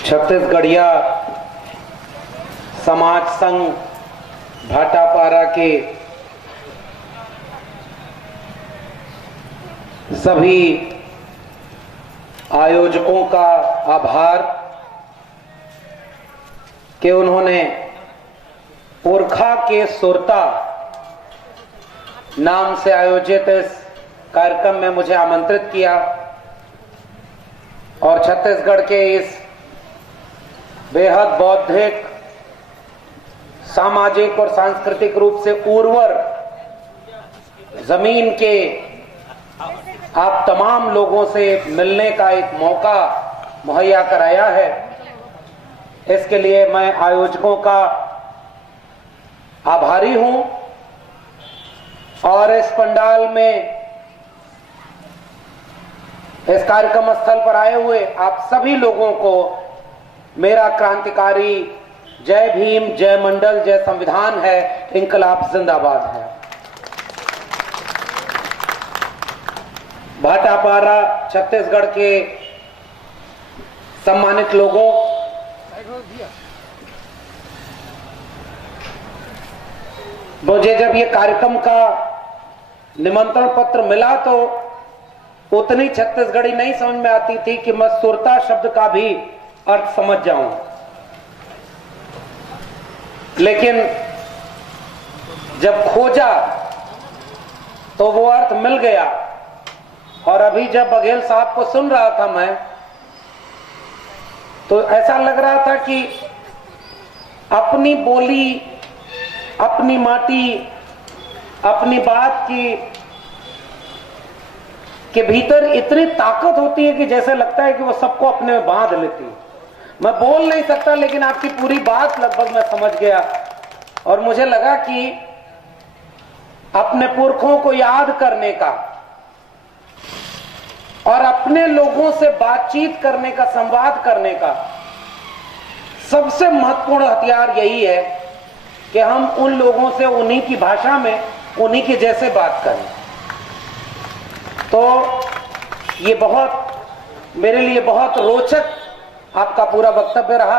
छत्तीसगढ़िया समाज संघ भाटापारा के सभी आयोजकों का आभार कि उन्होंने पुरखा के सुरता नाम से आयोजित इस कार्यक्रम में मुझे आमंत्रित किया और छत्तीसगढ़ के इस बेहद बौद्धिक, सामाजिक और सांस्कृतिक रूप से उर्वर जमीन के आप तमाम लोगों से मिलने का एक मौका मुहैया कराया है। इसके लिए मैं आयोजकों का आभारी हूं और इस पंडाल में, इस कार्यक्रम स्थल पर आए हुए आप सभी लोगों को मेरा क्रांतिकारी जय भीम, जय मंडल, जय संविधान है, इंकलाब जिंदाबाद है। भाटापारा छत्तीसगढ़ के सम्मानित लोगों, मुझे जब ये कार्यक्रम का निमंत्रण पत्र मिला तो उतनी छत्तीसगढ़ी नहीं समझ में आती थी कि मैं सुरता शब्द का भी अर्थ समझ जाऊं, लेकिन जब खोजा तो वो अर्थ मिल गया। और अभी जब बघेल साहब को सुन रहा था मैं, तो ऐसा लग रहा था कि अपनी बोली, अपनी माटी, अपनी बात की के भीतर इतनी ताकत होती है कि जैसे लगता है कि वो सबको अपने में बांध लेती है। मैं बोल नहीं सकता, लेकिन आपकी पूरी बात लगभग मैं समझ गया और मुझे लगा कि अपने पुरखों को याद करने का और अपने लोगों से बातचीत करने का, संवाद करने का सबसे महत्वपूर्ण हथियार यही है कि हम उन लोगों से उन्हीं की भाषा में, उन्हीं के जैसे बात करें। तो ये बहुत मेरे लिए बहुत रोचक आपका पूरा वक्तव्य रहा।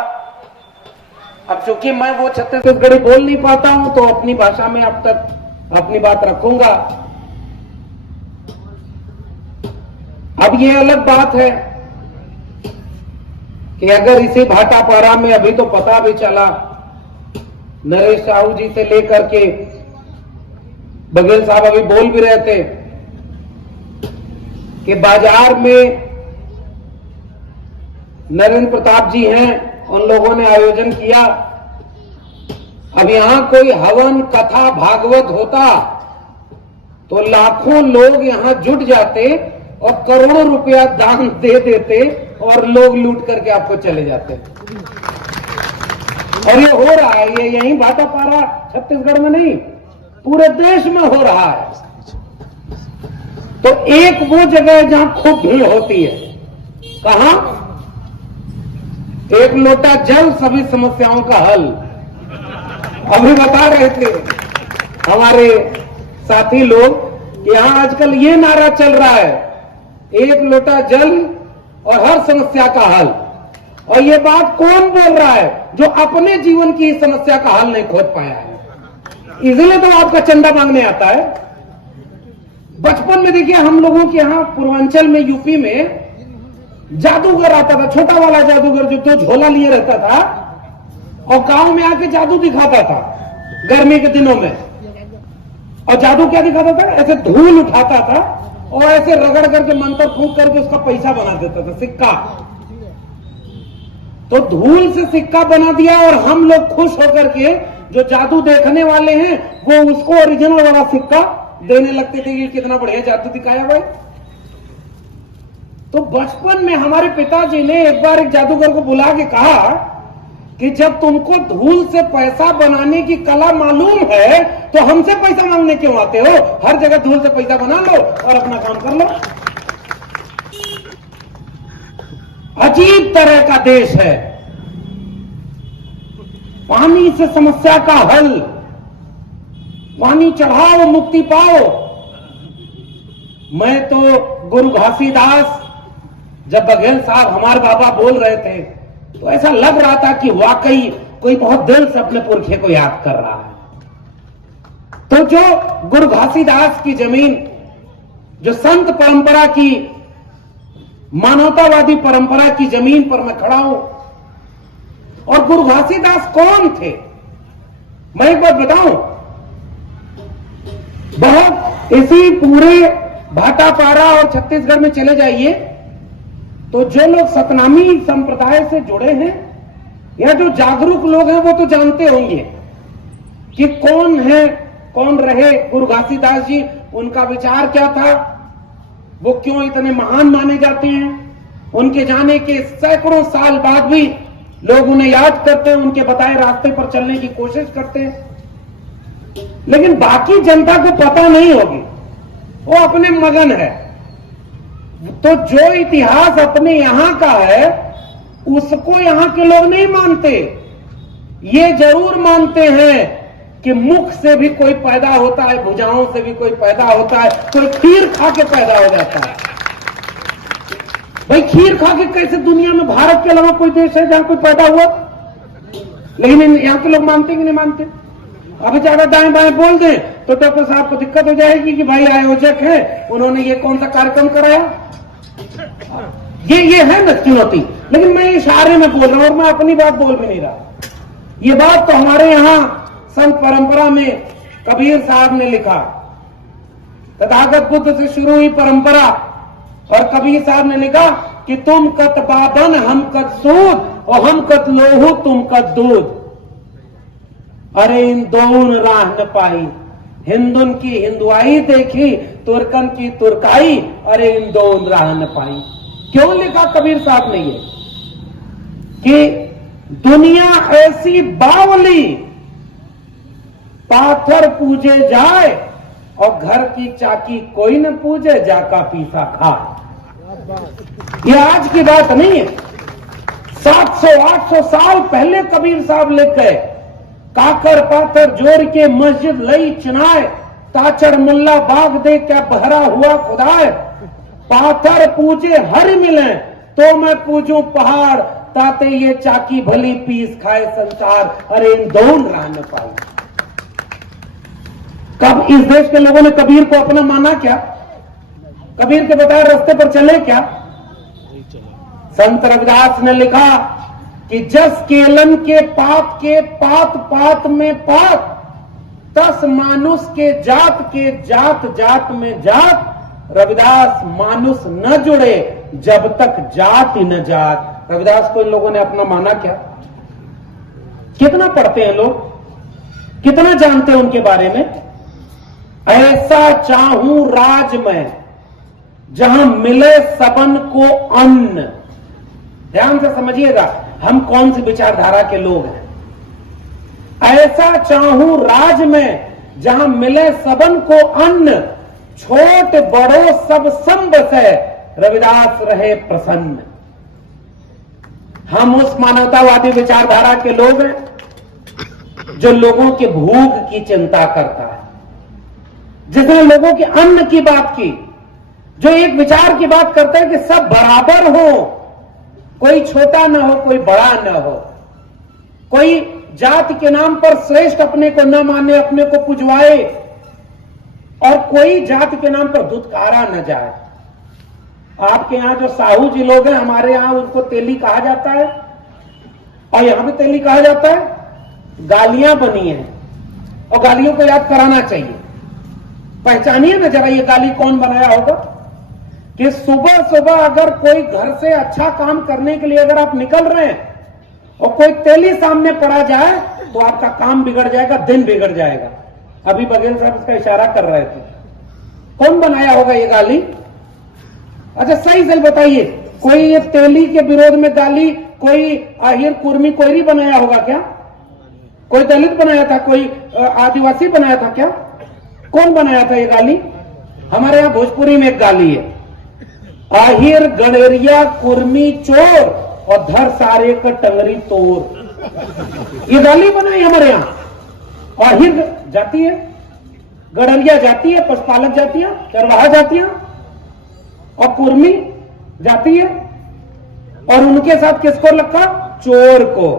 अब चूंकि मैं वो छत्तीसगढ़ी बोल नहीं पाता हूं तो अपनी भाषा में अब तक अपनी बात रखूंगा। अब ये अलग बात है कि अगर इसी भाटापारा में अभी तो पता भी चला, नरेश साहू जी से लेकर के बघेल साहब अभी बोल भी रहे थे कि बाजार में नरेंद्र प्रताप जी हैं, उन लोगों ने आयोजन किया। अब यहां कोई हवन, कथा, भागवत होता तो लाखों लोग यहां जुट जाते और करोड़ों रुपया दान दे देते और लोग लूट करके आपको चले जाते। और ये हो रहा है, ये यहीं भाटापारा छत्तीसगढ़ में नहीं, पूरे देश में हो रहा है। तो एक वो जगह है जहां खूब भीड़ होती है, कहां? एक लोटा जल सभी समस्याओं का हल। अभी बता रहे थे हमारे साथी लोग कि यहां आजकल ये नारा चल रहा है, एक लोटा जल और हर समस्या का हल। और ये बात कौन बोल रहा है? जो अपने जीवन की समस्या का हल नहीं खोज पाया है, इसलिए तो आपका चंदा मांगने आता है। बचपन में देखिए हम लोगों के यहाँ पूर्वांचल में, यूपी में जादूगर आता था, छोटा वाला जादूगर जो तो झोला लिए रहता था और गांव में आके जादू दिखाता था गर्मी के दिनों में। और जादू क्या दिखाता था? ऐसे धूल उठाता था और ऐसे रगड़ करके मंत्र फूंक करके उसका पैसा बना देता था, सिक्का। तो धूल से सिक्का बना दिया और हम लोग खुश होकर के जो जादू देखने वाले हैं वो उसको ओरिजिनल वाला सिक्का देने लगते थे कि कितना बढ़िया जादू दिखाया भाई। तो बचपन में हमारे पिताजी ने एक बार एक जादूगर को बुला के कहा कि जब तुमको धूल से पैसा बनाने की कला मालूम है तो हमसे पैसा मांगने क्यों आते हो? हर जगह धूल से पैसा बना लो और अपना काम कर लो। अजीब तरह का देश है। पानी से समस्या का हल, पानी चढ़ाओ मुक्ति पाओ। मैं तो गुरु घासीदास, जब बघेल साहब हमारे बाबा बोल रहे थे तो ऐसा लग रहा था कि वाकई कोई बहुत दिल से अपने पुरखे को याद कर रहा है। तो जो गुरु घासीदास की जमीन, जो संत परंपरा की, मानवतावादी परंपरा की जमीन पर मैं खड़ा हूं। और गुरु घासीदास कौन थे, मैं एक बात बताऊं। बहुत इसी पूरे भाटापारा और छत्तीसगढ़ में चले जाइए तो जो लोग सतनामी संप्रदाय से जुड़े हैं या जो जागरूक लोग हैं वो तो जानते होंगे कि कौन है, कौन रहे गुरु घासीदास जी, उनका विचार क्या था, वो क्यों इतने महान माने जाते हैं। उनके जाने के सैकड़ों साल बाद भी लोग उन्हें याद करते हैं, उनके बताए रास्ते पर चलने की कोशिश करते हैं। लेकिन बाकी जनता को पता नहीं होगी, वो अपने मगन है। तो जो इतिहास अपने यहां का है उसको यहां के लोग नहीं मानते। ये जरूर मानते हैं कि मुख से भी कोई पैदा होता है, भुजाओं से भी कोई पैदा होता है, कोई खीर खा के पैदा हो जाता है। भाई खीर खा के कैसे दुनिया में भारत के अलावा कोई देश है जहां कोई पैदा हुआ? लेकिन यहां के लोग मानते कि नहीं मानते? अभी ज्यादा दाएं बाएं बोल दें तो डॉक्टर साहब को दिक्कत हो जाएगी कि भाई आयोजक है, उन्होंने ये कौन सा कार्यक्रम कराया। ये है ना चुनौती। लेकिन मैं इशारे में बोल रहा हूं और मैं अपनी बात बोल भी नहीं रहा। ये बात तो हमारे यहां संत परंपरा में कबीर साहब ने लिखा। तथागत बुद्ध से शुरू हुई परंपरा और कबीर साहब ने लिखा कि तुम कत बादन हम कत सूद और हम कत लोहू तुम कत दूध। अरे इन दोनों राह न पाई, हिंदुन की हिंदुआई देखी, तुर्कन की तुर्काई, अरे इन दोनों राह न पाई। क्यों लिखा कबीर साहब ने ये कि दुनिया ऐसी बावली, पाथर पूजे जाए और घर की चाकी कोई न पूजे, जाका पीसा खाए। ये आज की बात नहीं है, 700-800 साल पहले कबीर साहब लिख गए। काकर पाथर जोड़ के मस्जिद लई चुनाए, ताचर मुल्ला बाग दे क्या बहरा हुआ खुदाए। पाथर पूजे हर मिले तो मैं पूजूं पहाड़, ताते ये चाकी भली पीस खाए संसार, अरे इन दोनों राह न पाई। कब इस देश के लोगों ने कबीर को अपना माना क्या? कबीर के बताए रास्ते पर चले क्या? संत रविदास ने लिखा कि जस केलन के पात पात में पात, तस मानुष के जात जात में जात। रविदास मानुष न जुड़े जब तक जात ही न जात। रविदास को इन लोगों ने अपना माना क्या? कितना पढ़ते हैं लोग, कितना जानते हैं उनके बारे में? ऐसा चाहूं राज में जहां मिले सबन को अन्न। ध्यान से समझिएगा हम कौन सी विचारधारा के लोग हैं। ऐसा चाहूं राज में जहां मिले सबन को अन्न, छोट बड़ो सब संग से रविदास रहे प्रसन्न। हम उस मानवतावादी विचारधारा के लोग हैं जो लोगों के भूख की चिंता करता है, जिसने लोगों के अन्न की बात की, जो एक विचार की बात करते हैं कि सब बराबर हो, कोई छोटा ना हो, कोई बड़ा ना हो, कोई जाति के नाम पर श्रेष्ठ अपने को न माने, अपने को पुजवाए, और कोई जाति के नाम पर धुतकारा न जाए। आपके यहां जो साहू जी लोग हैं, हमारे यहां उनको तेली कहा जाता है और यहां भी तेली कहा जाता है। गालियां बनी हैं और गालियों को याद कराना चाहिए। पहचानिए ना जरा ये गाली कौन बनाया होगा। कि सुबह सुबह अगर कोई घर से अच्छा काम करने के लिए अगर आप निकल रहे हैं और कोई तेली सामने पड़ा जाए तो आपका काम बिगड़ जाएगा, दिन बिगड़ जाएगा। अभी बघेल साहब इसका इशारा कर रहे थे। कौन बनाया होगा ये गाली? अच्छा सही से बताइए, कोई ये तेली के विरोध में गाली कोई आहिर कुर्मी कोयरी बनाया होगा क्या? कोई दलित बनाया था, कोई आदिवासी बनाया था क्या? कौन बनाया था ये गाली? हमारे यहां भोजपुरी में एक गाली है, आहिर गणेरिया कुर्मी चोर और धर सारे का टंगरी तोर। ये गाली बनाई हमारे यहां। आहिर जाती है, गणेरिया जाती है, पशुपालक जाती है, चरवाहा जाती है, और कुर्मी जाती है। और उनके साथ किसको रखा? चोर को।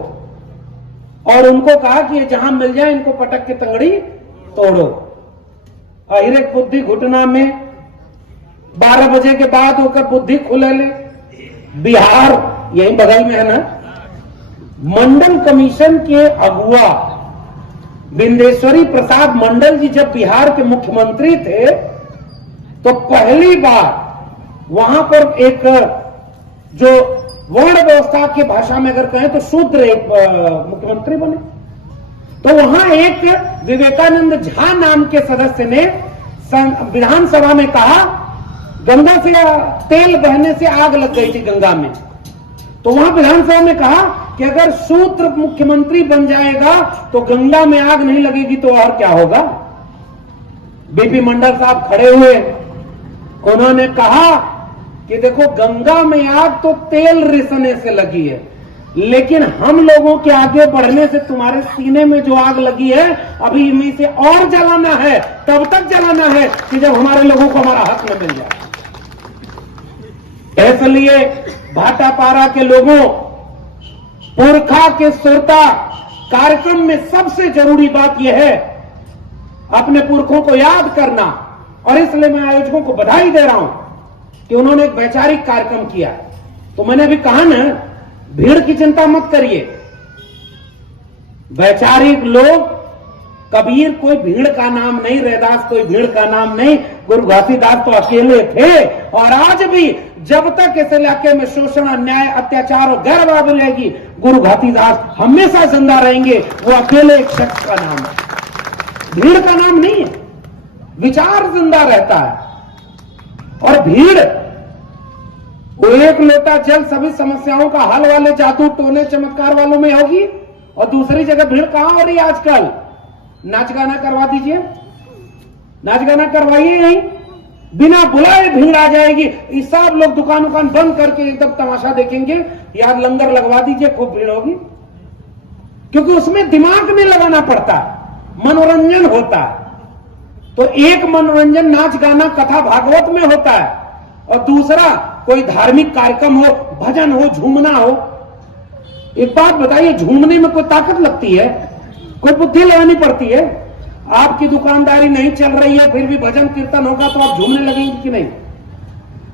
और उनको कहा कि ये जहां मिल जाए इनको पटक के तंगड़ी तोड़ो। अहिरे बुद्धि घुटना में 12 बजे के बाद होकर बुद्धि खुले ले। बिहार यही बगल में है ना, मंडल कमीशन के अगुआ बिंदेश्वरी प्रसाद मंडल जी जब बिहार के मुख्यमंत्री थे तो पहली बार वहां पर एक जो वर्ण व्यवस्था की भाषा में अगर कहें तो शूद्र एक मुख्यमंत्री बने। तो वहां एक विवेकानंद झा नाम के सदस्य ने विधानसभा में कहा, गंगा से तेल बहने से आग लग गई थी गंगा में, तो वहां विधानसभा में कहा कि अगर शूद्र मुख्यमंत्री बन जाएगा तो गंगा में आग नहीं लगेगी तो और क्या होगा। बीपी मंडल साहब खड़े हुए, उन्होंने कहा कि देखो गंगा में आग तो तेल रिसने से लगी है, लेकिन हम लोगों के आगे बढ़ने से तुम्हारे सीने में जो आग लगी है अभी इनमें से और जलाना है, तब तक जलाना है कि जब हमारे लोगों को हमारा हक न मिल जाए। इसलिए भाटापारा के लोगों, पुरखा के सुरता कार्यक्रम में सबसे जरूरी बात यह है अपने पुरखों को याद करना। और इसलिए मैं आयोजकों को बधाई दे रहा हूं कि उन्होंने एक वैचारिक कार्यक्रम किया। तो मैंने अभी कहा ना, भीड़ की चिंता मत करिए। वैचारिक लोग, कबीर कोई भीड़ का नाम नहीं, रैदास कोई भीड़ का नाम नहीं, गुरु घासीदास तो अकेले थे। और आज भी जब तक इस इलाके में शोषण, अन्याय, अत्याचार और गैरबराबरी रहेगी, गुरु घासीदास हमेशा जिंदा रहेंगे। वो अकेले एक शख्स का नाम है, भीड़ का नाम नहीं है। विचार जिंदा रहता है। और भीड़, वो एक लोटा जल सभी समस्याओं का हल वाले जादू टोने चमत्कार वालों में होगी, और दूसरी जगह भीड़ कहां हो रही है आजकल? नाच गाना करवा दीजिए, नाच गाना करवाइए, यहीं बिना बुलाए भीड़ आ जाएगी। इस सब लोग दुकान बंद करके एकदम तमाशा देखेंगे, यार लंगर लगवा दीजिए, खूब भीड़ होगी। क्योंकि उसमें दिमाग नहीं लगाना पड़ता, मनोरंजन होता है। तो एक मनोरंजन नाच गाना कथा भागवत में होता है, और दूसरा कोई धार्मिक कार्यक्रम हो, भजन हो, झूमना हो। एक बात बताइए, झूमने में कोई ताकत लगती है? कोई बुद्धि लगानी पड़ती है? आपकी दुकानदारी नहीं चल रही है, फिर भी भजन कीर्तन होगा तो आप झूमने लगेंगे कि नहीं?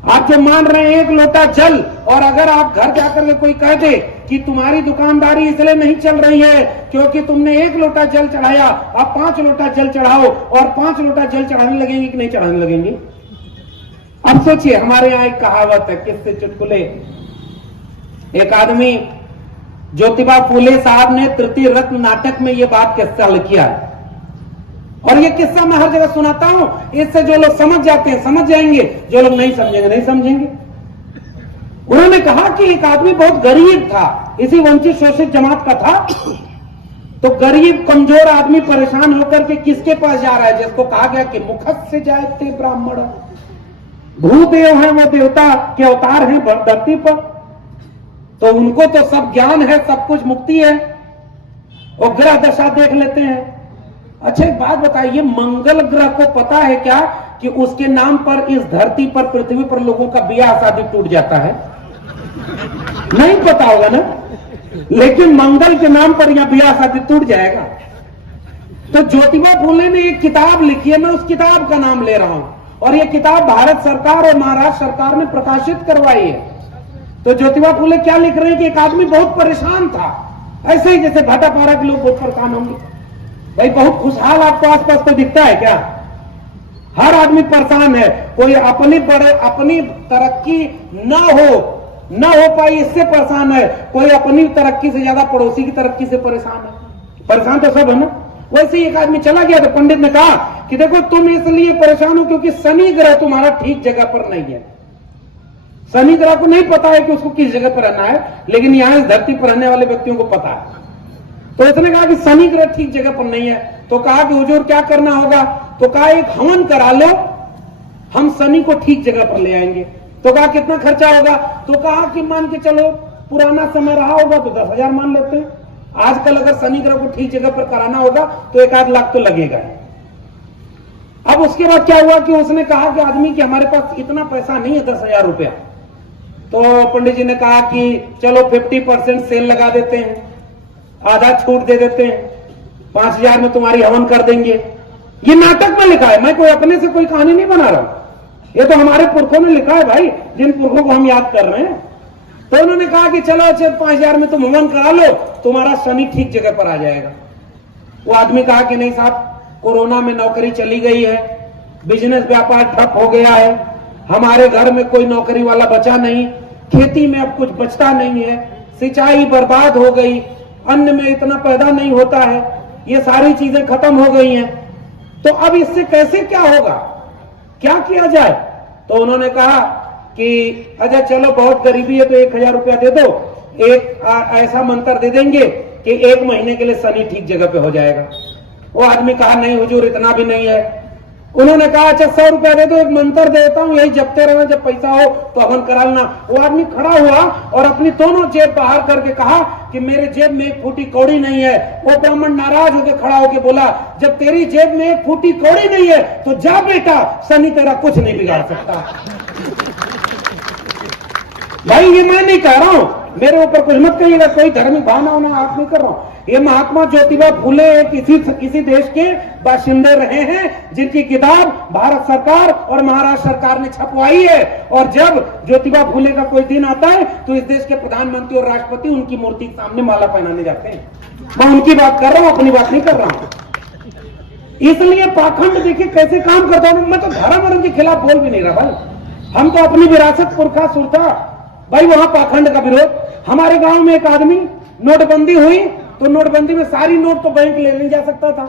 आप जो मान रहे हैं एक लोटा जल, और अगर आप घर जाकर के कोई कह दे कि तुम्हारी दुकानदारी इसलिए नहीं चल रही है क्योंकि तुमने एक लोटा जल चढ़ाया, आप 5 लोटा जल चढ़ाओ, और 5 लोटा जल चढ़ाने लगेंगे कि नहीं चढ़ाने लगेंगे? अब सोचिए, हमारे यहां एक कहावत है, किससे चुटकुले। एक आदमी, ज्योतिबा फूले साहब ने तृतीय रत्न नाटक में यह बात किस्सा लिखा है, और ये किस्सा मैं हर जगह सुनाता हूं। इससे जो लोग समझ जाते हैं समझ जाएंगे, जो लोग नहीं समझेंगे नहीं समझेंगे। उन्होंने कहा कि एक आदमी बहुत गरीब था, इसी वंचित शोषित जमात का था। तो गरीब कमजोर आदमी परेशान होकर के किसके पास जा रहा है? जिसको कहा गया कि मुखत से जाए थे ब्राह्मण, भूदेव हैं, वो देवता के अवतार हैं धरती पर, तो उनको तो सब ज्ञान है, सब कुछ मुक्ति है, और ग्रह दशा देख लेते हैं। अच्छा एक बात बताइए, मंगल ग्रह को पता है क्या कि उसके नाम पर इस धरती पर, पृथ्वी पर लोगों का ब्याह शादी टूट जाता है? नहीं पता होगा ना, लेकिन मंगल के नाम पर यहां ब्याह शादी टूट जाएगा। तो ज्योतिबा फूले ने एक किताब लिखी है, मैं उस किताब का नाम ले रहा हूं, और यह किताब भारत सरकार और महाराष्ट्र सरकार ने प्रकाशित करवाई है। तो ज्योतिबा फूले क्या लिख रहे हैं कि एक आदमी बहुत परेशान था, ऐसे ही जैसे भाटापारा के लोग बहुत परेशान होंगे। भाई बहुत खुशहाल आपको आसपास तो दिखता है क्या? हर आदमी परेशान है। कोई अपनी तरक्की न हो पाई इससे परेशान है, कोई अपनी तरक्की से ज्यादा पड़ोसी की तरक्की से परेशान है। परेशान तो सब है ना। वैसे ही एक आदमी चला गया तो पंडित ने कहा कि देखो तुम इसलिए परेशान हो क्योंकि शनि ग्रह तुम्हारा ठीक जगह पर नहीं है। शनि ग्रह को नहीं पता है कि उसको किस जगह पर रहना है, लेकिन यहां इस धरती पर रहने वाले व्यक्तियों को पता है। तो इसने कहा कि शनि ग्रह ठीक जगह पर नहीं है। तो कहा कि हुजूर क्या करना होगा? तो कहा एक हवन करा लो, हम शनि को ठीक जगह पर ले आएंगे। तो कहा कितना खर्चा होगा? तो कहा कि मान के चलो पुराना समय रहा होगा तो 10,000 मान लेते हैं। आजकल अगर शनि ग्रह को ठीक जगह पर कराना होगा तो 1-8 लाख तो लगेगा। अब उसके बाद क्या हुआ कि उसने कहा कि आदमी कि हमारे पास इतना पैसा नहीं है 10,000 रुपया, तो पंडित जी ने कहा कि चलो 50% सेल लगा देते हैं, आधा छूट दे देते हैं, 5,000 में तुम्हारी हवन कर देंगे। ये नाटक में लिखा है, मैं कोई अपने से कोई कहानी नहीं बना रहा, ये तो हमारे पुरखों ने लिखा है भाई, जिन पुरखों को हम याद कर रहे हैं। तो उन्होंने कहा कि चलो 5,000 में तुम हवन करा लो, तुम्हारा शनि ठीक जगह पर आ जाएगा। वो आदमी कहा कि नहीं साहब, कोरोना में नौकरी चली गई है, बिजनेस व्यापार ठप हो गया है, हमारे घर में कोई नौकरी वाला बचा नहीं, खेती में अब कुछ बचता नहीं है, सिंचाई बर्बाद हो गई, अन्न में इतना पैदा नहीं होता है, ये सारी चीजें खत्म हो गई हैं, तो अब इससे कैसे क्या होगा, क्या किया जाए। तो उन्होंने कहा कि अच्छा चलो बहुत गरीबी है तो 1,000 रुपया दे दो, एक ऐसा मंत्र दे देंगे कि 1 महीने के लिए शनि ठीक जगह पे हो जाएगा। वो आदमी कहा नहीं हुजूर इतना भी नहीं है। उन्होंने कहा अच्छा 100 रुपया दे दो, एक मंत्र देता हूं, यही जपते रहना, जब पैसा हो तो हवन करा लेना। वो आदमी खड़ा हुआ और अपनी दोनों जेब बाहर करके कहा कि मेरे जेब में 1 फूटी कौड़ी नहीं है। वो ब्राह्मण नाराज होकर खड़ा होकर बोला जब तेरी जेब में 1 फूटी कौड़ी नहीं है तो जा बेटा, शनि तेरा कुछ नहीं बिगाड़ सकता। भाई ये मैं नहीं कह रहा हूं, मेरे ऊपर कुछ मत कहिएगा, कोई धार्मिक भावना होना आप नहीं कर रहा हूं। ये महात्मा ज्योतिबा फूले किसी देश के बाशिंदे रहे हैं जिनकी किताब भारत सरकार और महाराष्ट्र सरकार ने छपवाई है, और जब ज्योतिबा फूले का कोई दिन आता है तो इस देश के प्रधानमंत्री और राष्ट्रपति उनकी मूर्ति के सामने माला पहनाने जाते हैं। मैं उनकी बात कर रहा हूं, अपनी बात नहीं कर रहा हूं। इसलिए पाखंड देखिए कैसे काम करता हूं। मैं तो धर्म वर्ण के खिलाफ बोल भी नहीं रहा भाई, हम तो अपनी विरासत पुरखा सुरता भाई, वहां पाखंड का विरोध। हमारे गांव में एक आदमी, नोटबंदी हुई तो नोटबंदी में सारी नोट तो बैंक ले नहीं जा सकता था,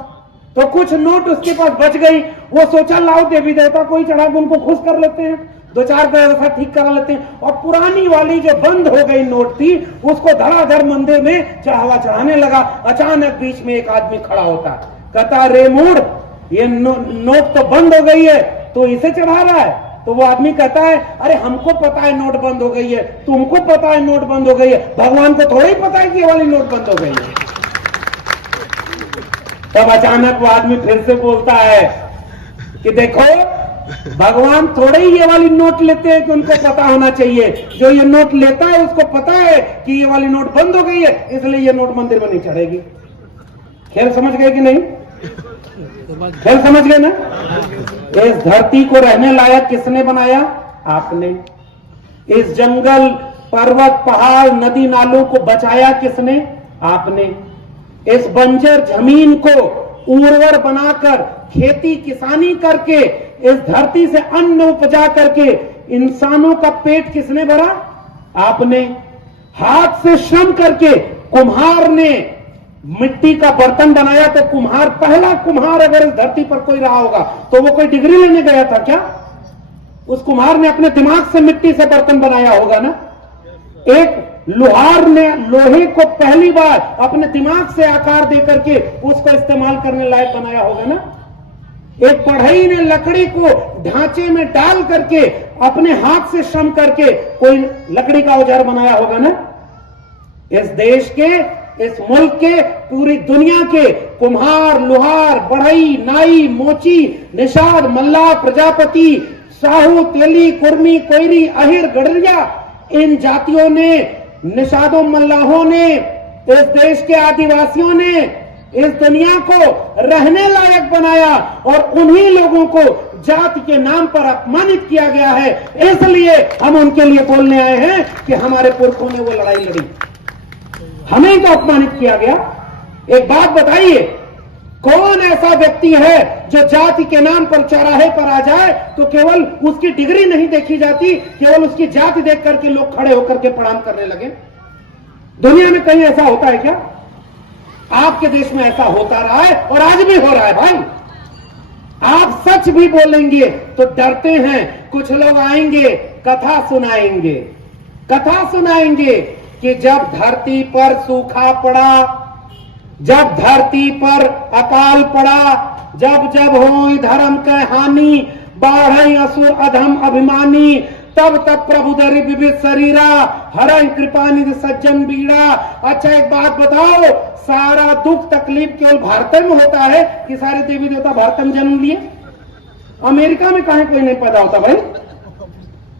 तो कुछ नोट उसके पास बच गई। वो सोचा लाओ देवी देवता कोई चढ़ा के उनको खुश कर लेते हैं, 2-4 पैसा ठीक करा लेते हैं। और पुरानी वाली जो बंद हो गई नोट थी उसको धड़ाधड़ मंदिर में चढ़ावा चढ़ाने लगा। अचानक बीच में एक आदमी खड़ा होता, कहता रे मूड, ये नोट तो बंद हो गई है, तो इसे चढ़ा रहा है। तो वो आदमी कहता है अरे हमको पता है नोट बंद हो गई है, तुमको पता है नोट बंद हो गई है, भगवान को थोड़ा ही पता है कि ये वाली नोट बंद हो गई है। तब अचानक वो आदमी फिर से बोलता है कि देखो भगवान थोड़े ही ये वाली नोट लेते हैं कि उनको पता होना चाहिए, जो ये नोट लेता है उसको पता है कि ये वाली नोट बंद हो गई है, इसलिए ये नोट मंदिर में नहीं चढ़ेगी। खेल समझ गए कि नहीं? खेल समझ गए ना? इस धरती को रहने लायक किसने बनाया? आपने। इस जंगल, पर्वत, पहाड़, नदी नालों को बचाया किसने? आपने। इस बंजर जमीन को उर्वर बनाकर खेती किसानी करके इस धरती से अन्न उपजा करके इंसानों का पेट किसने भरा? आपने। हाथ से श्रम करके कुम्हार ने मिट्टी का बर्तन बनाया, तो कुम्हार, पहला कुम्हार अगर इस धरती पर कोई रहा होगा तो वो कोई डिग्री लेने गया था क्या? उस कुम्हार ने अपने दिमाग से मिट्टी से बर्तन बनाया होगा ना। एक लोहार ने लोहे को पहली बार अपने दिमाग से आकार देकर के उसको इस्तेमाल करने लायक बनाया होगा ना। एक बढ़ई ने लकड़ी को ढांचे में डाल करके अपने हाथ से श्रम करके कोई लकड़ी का औजार बनाया होगा ना। इस देश के, इस मुल्क के, पूरी दुनिया के कुम्हार, लोहार, बढ़ई, नाई, मोची, निषाद, मल्लाह, प्रजापति, साहू, तेली, कुर्मी, कोयरी, अहिर, गडरिया, इन जातियों ने, निषादों, मल्लाहों ने, इस देश के आदिवासियों ने इस दुनिया को रहने लायक बनाया, और उन्हीं लोगों को जाति के नाम पर अपमानित किया गया है। इसलिए हम उनके लिए बोलने आए हैं कि हमारे पुरखों ने वो लड़ाई लड़ी, हमें तो अपमानित किया गया। एक बात बताइए, कौन ऐसा व्यक्ति है जो जाति के नाम पर चौराहे पर आ जाए तो केवल उसकी डिग्री नहीं देखी जाती, केवल उसकी जाति देख करके लोग खड़े होकर के प्रणाम करने लगे? दुनिया में कहीं ऐसा होता है क्या? आपके देश में ऐसा होता रहा है और आज भी हो रहा है भाई। आप सच भी बोलेंगे तो डरते हैं, कुछ लोग आएंगे कथा सुनाएंगे, कथा सुनाएंगे कि जब धरती पर सूखा पड़ा, जब धरती पर अकाल पड़ा, जब जब हो धर्म के हानि, बाढ़ असुर अधम अभिमानी, तब तब प्रभु दरि विविध शरीरा, हरण कृपा निधि सज्जन बीड़ा। अच्छा एक बात बताओ, सारा दुख तकलीफ केवल भारत में होता है कि सारे देवी देवता भारत में जन्म लिए? अमेरिका में कहीं कोई नहीं पैदा होता भाई।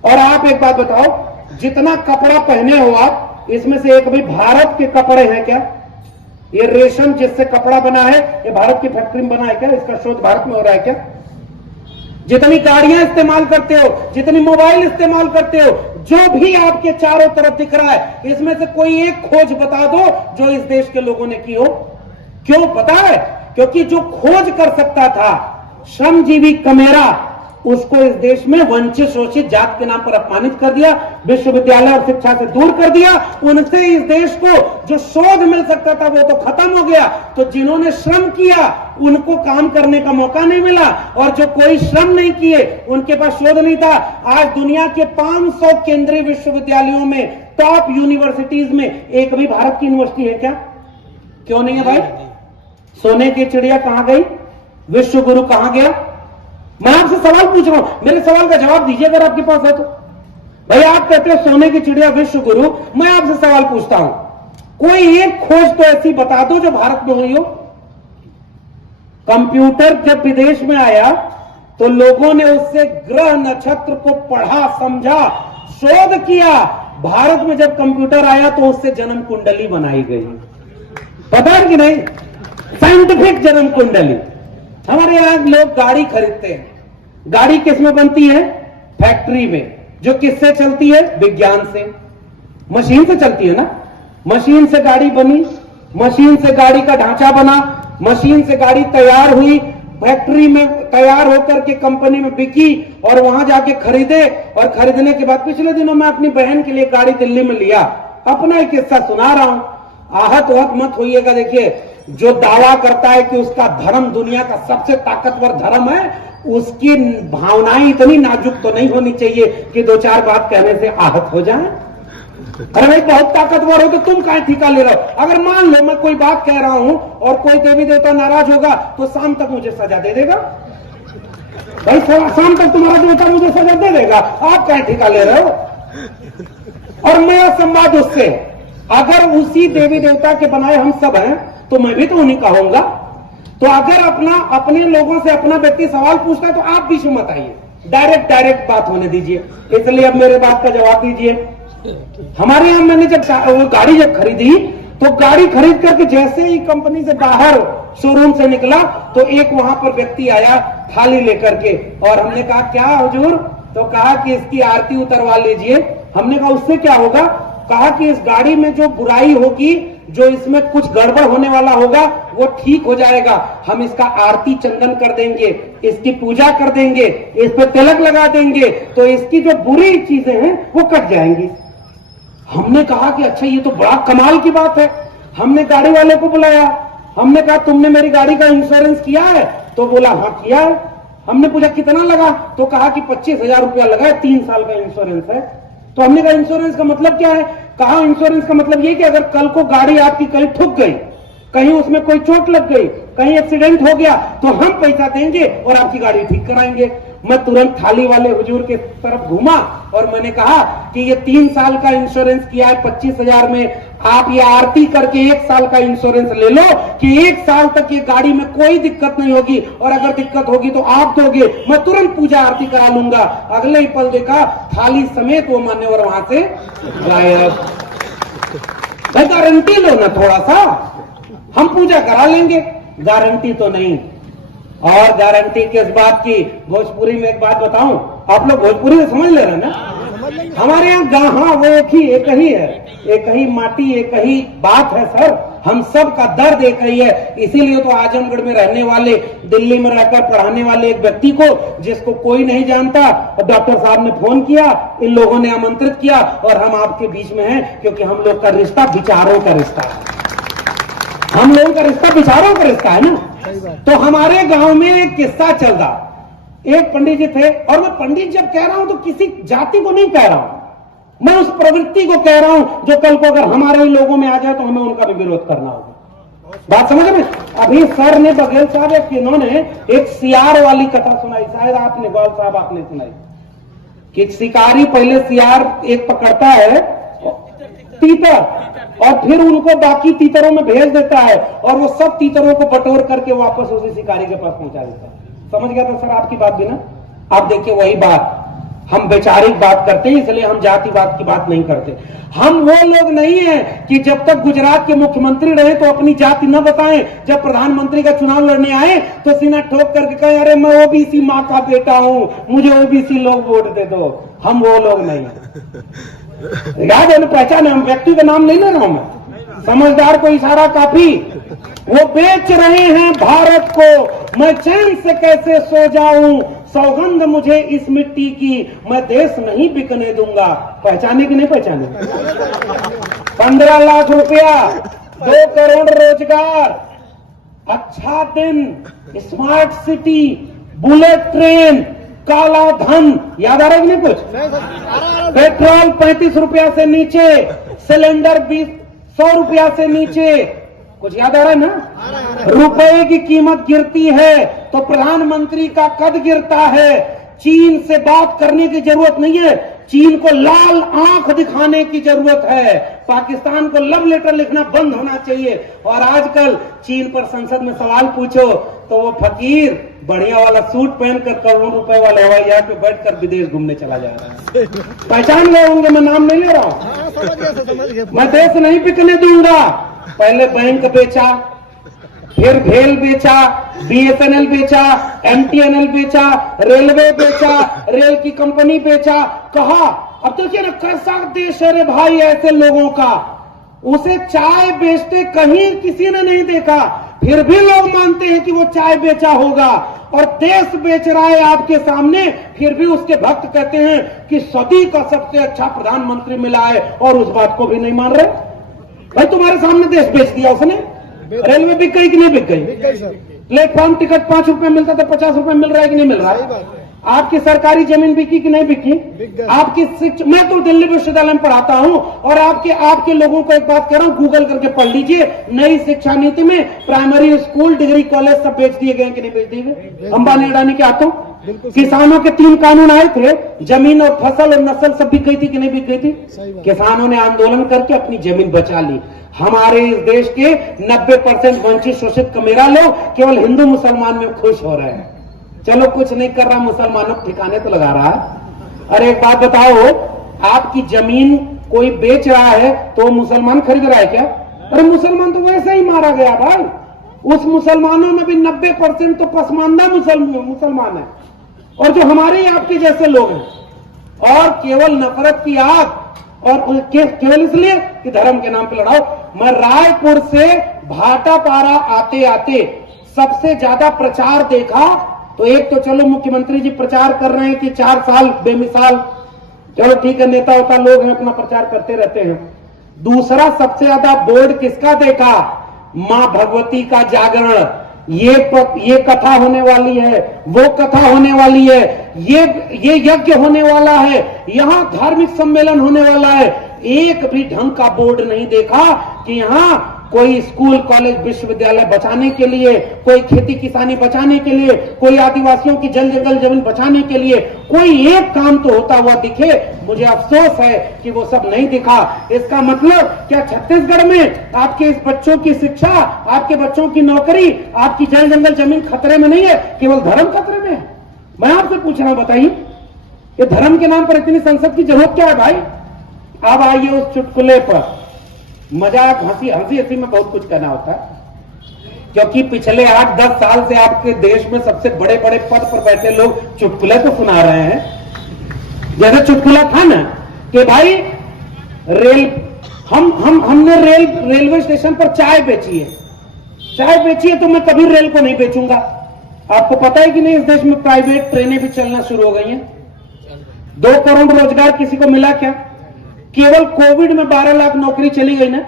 और आप एक बात बताओ, जितना कपड़ा पहने हो आप, इसमें से एक भी भारत के कपड़े हैं क्या? ये रेशम जिससे कपड़ा बना है, ये भारत की फैक्ट्री में बना है क्या? इसका शोध भारत में हो रहा है क्या? जितनी गाड़ियां इस्तेमाल करते हो, जितनी मोबाइल इस्तेमाल करते हो, जो भी आपके चारों तरफ दिख रहा है, इसमें से कोई एक खोज बता दो जो इस देश के लोगों ने की हो। क्यों पता है? क्योंकि जो खोज कर सकता था श्रमजीवी कमेरा, उसको इस देश में वंचित शोषित जात के नाम पर अपमानित कर दिया, विश्वविद्यालय और शिक्षा से दूर कर दिया। उनसे इस देश को जो शोध मिल सकता था वो तो खत्म हो गया। तो जिन्होंने श्रम किया उनको काम करने का मौका नहीं मिला, और जो कोई श्रम नहीं किए उनके पास शोध नहीं था। आज दुनिया के 500 केंद्रीय विश्वविद्यालयों में, टॉप यूनिवर्सिटीज में एक भी भारत की यूनिवर्सिटी है क्या? क्यों नहीं है भाई? सोने की चिड़िया कहां गई? विश्व गुरु कहां गया? मैं आपसे सवाल पूछ रहा हूं, मेरे सवाल का जवाब दीजिए अगर आपके पास है तो। भाई आप कहते हो सोने की चिड़िया विश्व गुरु, मैं आपसे सवाल पूछता हूं, कोई एक खोज तो ऐसी बता दो जो भारत में हुई हो। कंप्यूटर जब विदेश में आया तो लोगों ने उससे ग्रह नक्षत्र को पढ़ा, समझा, शोध किया। भारत में जब कंप्यूटर आया तो उससे जन्म कुंडली बनाई गई। पता है कि नहीं? साइंटिफिक जन्म कुंडली। हमारे यहां लोग गाड़ी खरीदते हैं, गाड़ी किस में बनती है? फैक्ट्री में। जो किससे चलती है? विज्ञान से, मशीन से चलती है ना। मशीन से गाड़ी बनी, मशीन से गाड़ी का ढांचा बना, मशीन से गाड़ी तैयार हुई, फैक्ट्री में तैयार होकर के कंपनी में बिकी, और वहां जाके खरीदे, और खरीदने के बाद पिछले दिनों मैं अपनी बहन के लिए गाड़ी दिल्ली में लिया। अपना एक किस्सा सुना रहा हूं, आहत वहत मत होइएगा। देखिए, जो दावा करता है कि उसका धर्म दुनिया का सबसे ताकतवर धर्म है, उसकी भावनाएं इतनी नाजुक तो नहीं होनी चाहिए कि दो चार बात कहने से आहत हो जाए। अरे भाई बहुत ताकतवर हो तो तुम काहे ठिका ले रहे हो? अगर मान लो मैं कोई बात कह रहा हूं और कोई देवी देवता नाराज होगा तो शाम तक मुझे सजा दे देगा। भाई शाम तक तुम्हारा देवता मुझे सजा दे देगा, आप काहे ठिका ले रहे हो? और मेरा संवाद उससे, अगर उसी देवी देवता के बनाए हम सब हैं तो मैं भी तो उन्हीं का होऊंगा। तो अगर अपने लोगों से अपना व्यक्ति सवाल पूछता है तो आप बीच में मत आइए, डायरेक्ट बात होने दीजिए। इसलिए अब मेरे बात का जवाब दीजिए। हमारे यहां मैंने जब वो गाड़ी जब खरीदी तो गाड़ी खरीद करके जैसे ही कंपनी से बाहर शोरूम से निकला तो एक वहां पर व्यक्ति आया थाली लेकर के, और हमने कहा क्या हुजूर? तो कहा कि इसकी आरती उतरवा लीजिए। हमने कहा उससे क्या होगा? कहा कि इस गाड़ी में जो बुराई होगी, जो इसमें कुछ गड़बड़ होने वाला होगा वो ठीक हो जाएगा। हम इसका आरती चंदन कर देंगे, इसकी पूजा कर देंगे, इस पर तिलक लगा देंगे, तो इसकी जो बुरी चीजें हैं वो कट जाएंगी। हमने कहा कि अच्छा ये तो बड़ा कमाल की बात है। हमने गाड़ी वाले को बुलाया, हमने कहा तुमने मेरी गाड़ी का इंश्योरेंस किया है? तो बोला हाँ किया है। हमने पूछा कितना लगा? तो कहा कि 25,000 रुपया लगा है, 3 साल का इंश्योरेंस है। तो हमने कहा इंश्योरेंस का मतलब क्या है? कहा इंश्योरेंस का मतलब ये कि अगर कल को गाड़ी आपकी कहीं ठुक गई, कहीं उसमें कोई चोट लग गई, कहीं एक्सीडेंट हो गया, तो हम पैसा देंगे और आपकी गाड़ी ठीक कराएंगे। मैं तुरंत थाली वाले हुजूर के तरफ घूमा और मैंने कहा कि ये 3 साल का इंश्योरेंस किया है 25,000 में, आप ये आरती करके 1 साल का इंश्योरेंस ले लो कि 1 साल तक ये गाड़ी में कोई दिक्कत नहीं होगी, और अगर दिक्कत होगी तो आप दोगे, मैं तुरंत पूजा आरती करा लूंगा। अगले ही पल देखा थाली समेत वो मान्यवर वहां से गायब। भाई गारंटी लो ना थोड़ा सा, हम पूजा करा लेंगे, गारंटी तो नहीं। और गारंटी किस बात की? भोजपुरी में एक बात बताऊं, आप लोग भोजपुरी में समझ ले रहे हैं ना? हमारे यहाँ हाँ वो एक ही है, एक ही माटी, एक ही बात है सर। हम सब का दर्द एक ही है। इसीलिए तो आजमगढ़ में रहने वाले, दिल्ली में रहकर पढ़ाने वाले एक व्यक्ति को जिसको कोई नहीं जानता, और डॉक्टर साहब ने फोन किया, इन लोगों ने आमंत्रित किया और हम आपके बीच में हैं, क्योंकि हम लोग का रिश्ता विचारों का रिश्ता है। हम लोगों का रिश्ता विचारों का रिश्ता है ना। तो हमारे गांव में एक किस्सा चल रहा, एक पंडित जी थे, और मैं पंडित जब कह रहा हूं तो किसी जाति को नहीं कह रहा हूं, मैं उस प्रवृत्ति को कह रहा हूं जो कल को अगर हमारे ही लोगों में आ जाए तो हमें उनका भी विरोध करना होगा। बात समझ में? अभी सर ने, बघेल साहब एक इन्होंने एक सियार वाली कथा सुनाई, शायद आपने, गौल साहब आपने सुनाई, कि शिकारी पहले सियार एक पकड़ता है तीतर, और फिर उनको बाकी तीतरों में भेज देता है, और वो सब तीतरों को बटोर करके वापस उसी शिकारी के पास पहुंचा देता है। समझ गया था सर आपकी बात भी ना? आप देखिए वही बात हम वैचारिक बात करते हैं, इसलिए हम जातिवाद की बात नहीं करते। हम वो लोग नहीं हैं कि जब तक गुजरात के मुख्यमंत्री रहे तो अपनी जाति न बताएं, जब प्रधानमंत्री का चुनाव लड़ने आए तो सीना ठोक करके कहे अरे मैं ओबीसी माँ का बेटा हूं, मुझे ओबीसी लोग वोट दे दो। हम वो लोग नहीं हैं। याद है ना, पहचान है, हम व्यक्ति का नाम नहीं ले रहा हूं मैं, समझदार को इशारा काफी। वो बेच रहे हैं भारत को, मैं चैन से कैसे सो जाऊं, सौगंध मुझे इस मिट्टी की, मैं देश नहीं बिकने दूंगा। पहचाने कि नहीं पहचाने? 15 लाख रुपया, 2 करोड़ रोजगार, अच्छा दिन, स्मार्ट सिटी, बुलेट ट्रेन, काला धन, याद आ रहा है कि नहीं कुछ? पेट्रोल 35 रुपया से नीचे, सिलेंडर 100 रुपया से नीचे, कुछ याद आ रहा है ना? रुपए की कीमत गिरती है तो प्रधानमंत्री का कद गिरता है। चीन से बात करने की जरूरत नहीं है, चीन को लाल आंख दिखाने की जरूरत है। पाकिस्तान को लव लेटर लिखना बंद होना चाहिए। और आजकल चीन पर संसद में सवाल पूछो तो वो फकीर बढ़िया वाला सूट पहनकर करोड़ों रुपए वाले हवाई जहाज पे बैठकर विदेश घूमने चला जा रहा है। पहचान गए होंगे, मैं नाम नहीं ले रहा हूं। मैं देश नहीं बिकने दूंगा। पहले बैंक बेचा, फिर भेल बेचा, बीएसएनएल बेचा, एमटीएनएल बेचा, रेलवे बेचा, रेल की कंपनी बेचा, कहा अब देखिए ना कैसा देश है रे भाई ऐसे लोगों का। उसे चाय बेचते कहीं किसी ने नहीं देखा, फिर भी लोग मानते हैं कि वो चाय बेचा होगा। और देश बेच रहा है आपके सामने, फिर भी उसके भक्त कहते हैं कि सदी का सबसे अच्छा प्रधानमंत्री मिला है, और उस बात को भी नहीं मान रहे। भाई तुम्हारे सामने देश बेच दिया उसने। रेलवे बिक गई कि नहीं बिक गई? प्लेटफॉर्म टिकट 5 रुपए मिलता था, 50 रुपए मिल रहा है कि नहीं मिल रहा है? आपकी सरकारी जमीन बिकी कि नहीं बिकी? आपकी शिक्षा, मैं तो दिल्ली विश्वविद्यालय में पढ़ाता हूं और आपके लोगों को एक बात कह रहा हूं, गूगल करके पढ़ लीजिए, नई शिक्षा नीति में प्राइमरी स्कूल, डिग्री कॉलेज सब बेच दिए गए कि नहीं बेच दिए गए? अंबानी अडानी के हाथों। किसानों के 3 कानून आए थे, जमीन और फसल और नस्ल सब बिक गई थी कि नहीं बिक गई थी? किसानों ने आंदोलन करके अपनी जमीन बचा ली। हमारे इस देश के 90% वंचित शोषित कमेरा लोग केवल हिंदू मुसलमान में खुश हो रहे हैं। चलो कुछ नहीं कर रहा, मुसलमानों को ठिकाने तो लगा रहा है। अरे एक बात बताओ, आपकी जमीन कोई बेच रहा है तो मुसलमान खरीद रहा है क्या? अरे मुसलमान तो वैसे ही मारा गया भाई। उस मुसलमानों में भी 90% तो पसमानदा मुसलमान है, और जो हमारे आपके जैसे लोग हैं, और केवल नफरत की आग, और केवल इसलिए कि धर्म के नाम पे लड़ाओ। मैं रायपुर से भाटापारा आते आते सबसे ज्यादा प्रचार देखा तो एक तो चलो मुख्यमंत्री जी प्रचार कर रहे हैं कि 4 साल बेमिसाल, चलो ठीक है, नेता होता लोग हैं, अपना प्रचार करते रहते हैं। दूसरा सबसे ज्यादा बोर्ड किसका देखा? मां भगवती का जागरण। ये कथा होने वाली है, वो कथा होने वाली है, ये यज्ञ होने वाला है, यहां धार्मिक सम्मेलन होने वाला है। एक भी ढंग का बोर्ड नहीं देखा कि यहां कोई स्कूल कॉलेज विश्वविद्यालय बचाने के लिए, कोई खेती किसानी बचाने के लिए, कोई आदिवासियों की जल जंगल जमीन बचाने के लिए कोई एक काम तो होता हुआ दिखे। मुझे अफसोस है कि वो सब नहीं दिखा। इसका मतलब क्या छत्तीसगढ़ में आपके इस बच्चों की शिक्षा, आपके बच्चों की नौकरी, आपकी जल जंगल जमीन खतरे में नहीं है, केवल धर्म खतरे में है? मैं आपसे पूछ रहा हूं, बताइए कि धर्म के नाम पर इतनी संसद की जरूरत क्या है भाई? अब आइए उस चुटकुले पर। मजाक हंसी में बहुत कुछ कहना होता है, क्योंकि पिछले 8-10 साल से आपके देश में सबसे बड़े बड़े पद पर बैठे लोग चुटकुले तो सुना रहे हैं। जैसे चुटकुला था ना कि भाई हमने रेलवे स्टेशन पर चाय बेची है तो मैं कभी रेल को नहीं बेचूंगा। आपको पता है कि नहीं, इस देश में प्राइवेट ट्रेनें भी चलना शुरू हो गई हैं। 2 करोड़ रोजगार किसी को मिला क्या? केवल कोविड में 12 लाख नौकरी चली गई ना।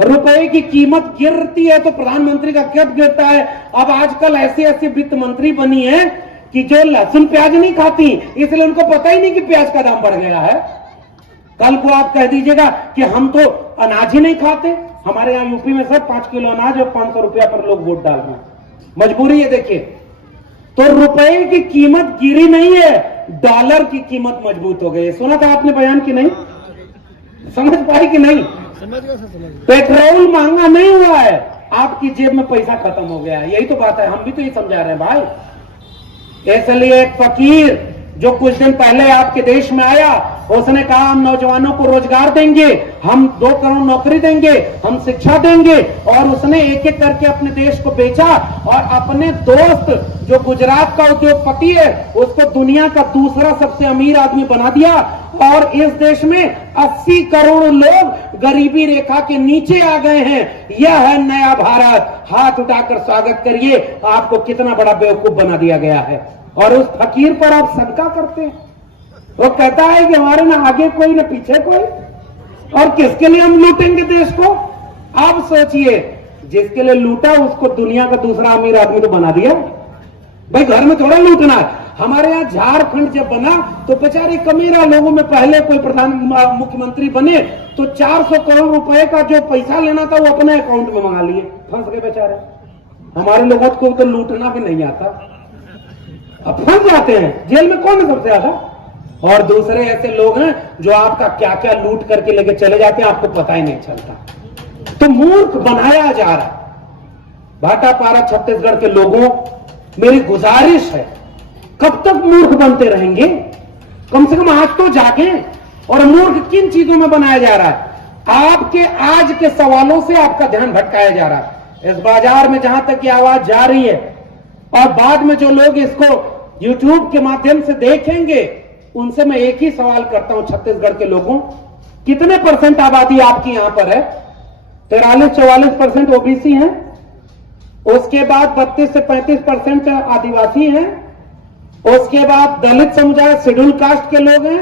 रुपए की कीमत गिरती है तो प्रधानमंत्री का कद गिरता है। अब आजकल ऐसे वित्त मंत्री बनी है कि जो लहसुन प्याज नहीं खाती, इसलिए उनको पता ही नहीं कि प्याज का दाम बढ़ गया है। कल को आप कह दीजिएगा कि हम तो अनाज ही नहीं खाते। हमारे यहाँ यूपी में सर 5 किलो अनाज और 500 रुपया पर लोग वोट डाल रहे हैं। मजबूरी है। देखिए, तो रुपए की कीमत गिरी नहीं है, डॉलर की कीमत मजबूत हो गई है। सुना था आपने बयान की नहीं? समझ पाई कि नहीं? पेट्रोल महंगा नहीं हुआ है, आपकी जेब में पैसा खत्म हो गया है। यही तो बात है, हम भी तो ये समझा रहे हैं भाई। इसलिए एक फकीर जो कुछ दिन पहले आपके देश में आया, उसने कहा हम नौजवानों को रोजगार देंगे, हम 2 करोड़ नौकरी देंगे, हम शिक्षा देंगे, और उसने एक एक करके अपने देश को बेचा और अपने दोस्त जो गुजरात का उद्योगपति है उसको दुनिया का दूसरा सबसे अमीर आदमी बना दिया। और इस देश में 80 करोड़ लोग गरीबी रेखा के नीचे आ गए हैं। यह है नया भारत। हाथ उठाकर स्वागत करिए, आपको कितना बड़ा बेवकूफ बना दिया गया है। और उस फकीर पर आप सदका करते हैं। वो कहता है कि हमारे ना आगे कोई ना पीछे कोई, और किसके लिए हम लूटेंगे देश को। आप सोचिए, जिसके लिए लूटा उसको दुनिया का दूसरा अमीर आदमी तो बना दिया। भाई घर में थोड़ा लूटना है। हमारे यहाँ झारखंड जब बना तो बेचारे कमीरा लोगों में पहले कोई मुख्यमंत्री बने तो 400 करोड़ रुपए का जो पैसा लेना था वो अपने अकाउंट में मंगा लिए, फंस गए बेचारे। हमारे लोगों को तो लूटना भी नहीं आता, अब फंस जाते हैं। जेल में कौन है सबसे ज्यादा? और दूसरे ऐसे लोग हैं जो आपका क्या क्या लूट करके लेके चले जाते हैं, आपको पता ही नहीं चलता। तो मूर्ख बनाया जा रहा है। भाटापारा छत्तीसगढ़ के लोगों, मेरी गुजारिश है, कब तक मूर्ख बनते रहेंगे? कम से कम आज तो जागे। और मूर्ख किन चीजों में बनाया जा रहा है? आपके आज के सवालों से आपका ध्यान भटकाया जा रहा है। इस बाजार में जहां तक की आवाज जा रही है, और बाद में जो लोग इसको YouTube के माध्यम से देखेंगे, उनसे मैं एक ही सवाल करता हूं, छत्तीसगढ़ के लोगों, कितने % आबादी आपकी यहां पर है? 43-44% ओबीसी हैं, उसके बाद 32 से 35% आदिवासी हैं, उसके बाद दलित समुदाय शेड्यूल कास्ट के लोग हैं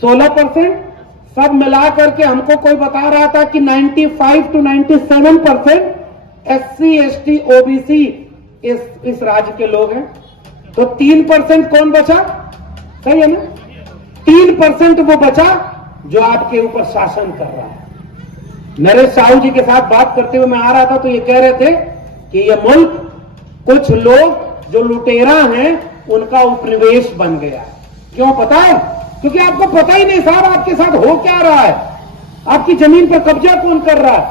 16%। सब मिला करके हमको कोई बता रहा था कि 95 to 97% SC ST OBC इस राज्य के लोग हैं। तो 3% कौन बचा? सही है ना? 3% वो बचा जो आपके ऊपर शासन कर रहा है। नरेश साहू जी के साथ बात करते हुए मैं आ रहा था तो ये कह रहे थे कि ये मुल्क कुछ लोग जो लुटेरा हैं उनका उपनिवेश बन गया। क्यों पता है? क्योंकि आपको पता ही नहीं साहब आपके साथ हो क्या रहा है। आपकी जमीन पर कब्जा कौन कर रहा है?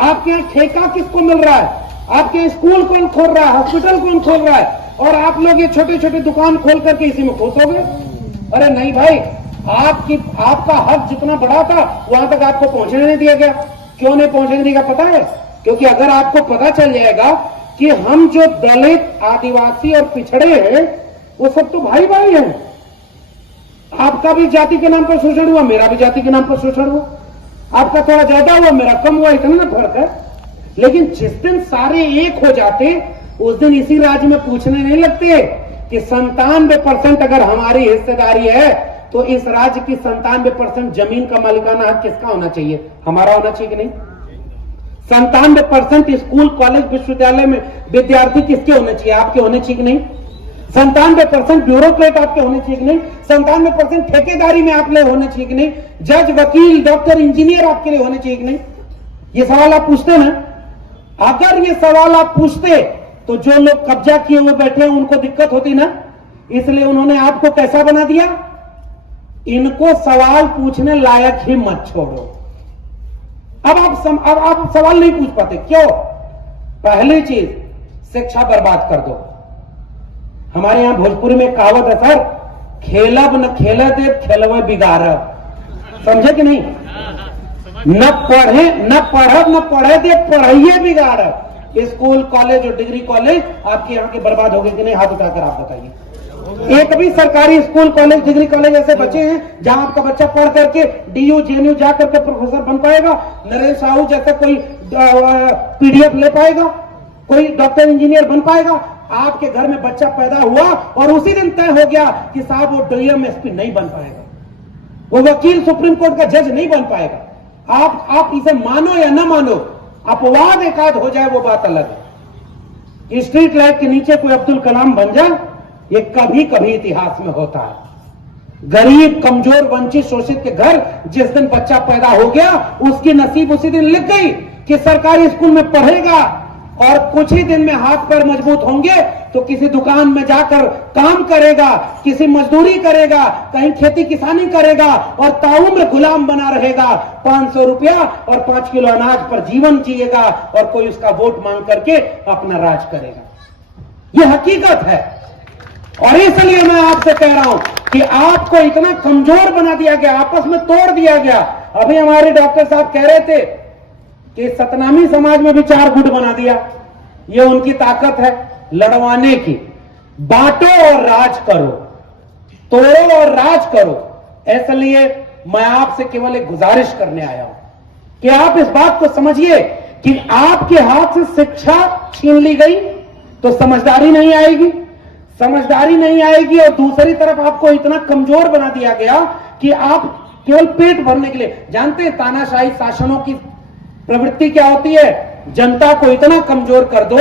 आपके यहां ठेका किसको मिल रहा है? आपके यहाँ स्कूल कौन खोल रहा है? हॉस्पिटल कौन खोल रहा है? और आप लोग ये छोटे छोटे दुकान खोल करके इसी में खुश हो गए। अरे नहीं भाई, आपका हक जितना बड़ा था वहां तक आपको पहुंचने नहीं दिया गया। क्यों नहीं पहुंचने दिया पता है? क्योंकि अगर आपको पता चल जाएगा कि हम जो दलित, आदिवासी और पिछड़े हैं वो सब तो भाई भाई हैं। आपका भी जाति के नाम पर शोषण हुआ, मेरा भी जाति के नाम पर शोषण हुआ। आपका थोड़ा ज्यादा हुआ, मेरा कम हुआ, इतना ना फर्क है। लेकिन जिस दिन सारे एक हो जाते उस दिन इसी राज्य में पूछने नहीं लगते कि 97% अगर हमारी हिस्सेदारी है तो इस राज्य की 97% जमीन का मालिकाना हक किसका होना चाहिए? हमारा होना चाहिए कि नहीं? 97% स्कूल, कॉलेज, विश्वविद्यालय में विद्यार्थी किसके होने चाहिए? आपके होने चाहिए कि नहीं? 97% ब्यूरोक्रेट आपके होने चाहिए कि नहीं? 97% ठेकेदारी में आप लोग होने चाहिए कि नहीं? जज, वकील, डॉक्टर, इंजीनियर आपके लिए होने चाहिए कि नहीं? ये सवाल आप पूछते ना? अगर ये सवाल आप पूछते तो जो लोग कब्जा किए हुए बैठे हैं उनको दिक्कत होती ना। इसलिए उन्होंने आपको कैसा बना दिया? इनको सवाल पूछने लायक ही मत छोड़ो। अब आप सवाल नहीं पूछ पाते। क्यों? पहली चीज, शिक्षा बर्बाद कर दो। हमारे यहां भोजपुरी में कहावत है सर, खेलब न खेले दे, खेलवे बिगाड़ब। समझे कि नहीं? न पढ़ब न पढ़े दे, पढ़ाइए बिगाड़ब। स्कूल, कॉलेज और डिग्री कॉलेज आपके यहाँ के बर्बाद हो गए कि नहीं? हाथ उठाकर आप बताइए। एक भी सरकारी स्कूल, कॉलेज, डिग्री कॉलेज ऐसे बचे हैं जहां आपका बच्चा पढ़ करके DU, JNU जा करके प्रोफेसर बन पाएगा? नरेश साहू जैसा कोई PDF ले पाएगा? कोई डॉक्टर, इंजीनियर बन पाएगा? आपके घर में बच्चा पैदा हुआ और उसी दिन तय हो गया कि साहब वो DM, SP नहीं बन पाएगा, वो वकील, सुप्रीम कोर्ट का जज नहीं बन पाएगा। आप इसे मानो या ना मानो, अपवाद एकाध हो जाए वो बात अलग है। स्ट्रीट लाइट के नीचे कोई अब्दुल कलाम बन जाए, ये कभी कभी इतिहास में होता है। गरीब, कमजोर, वंचित, शोषित के घर जिस दिन बच्चा पैदा हो गया उसकी नसीब उसी दिन लिख गई कि सरकारी स्कूल में पढ़ेगा और कुछ ही दिन में हाथ पैर मजबूत होंगे तो किसी दुकान में जाकर काम करेगा, किसी मजदूरी करेगा, कहीं खेती किसानी करेगा और ताउम्र गुलाम बना रहेगा। 500 रुपया और 5 किलो अनाज पर जीवन जिएगा और कोई उसका वोट मांग करके अपना राज करेगा। यह हकीकत है। और इसलिए मैं आपसे कह रहा हूं कि आपको इतना कमजोर बना दिया गया, आपस में तोड़ दिया गया। अभी हमारे डॉक्टर साहब कह रहे थे कि सतनामी समाज में भी 4 गुट बना दिया। ये उनकी ताकत है लड़वाने की। बांटो और राज करो, तोड़ो और राज करो। इसलिए मैं आपसे केवल एक गुजारिश करने आया हूं कि आप इस बात को समझिए कि आपके हाथ से शिक्षा छीन ली गई तो समझदारी नहीं आएगी, समझदारी नहीं आएगी। और दूसरी तरफ आपको इतना कमजोर बना दिया गया कि आप केवल पेट भरने के लिए, जानते हैं तानाशाही शासनों की प्रवृत्ति क्या होती है, जनता को इतना कमजोर कर दो।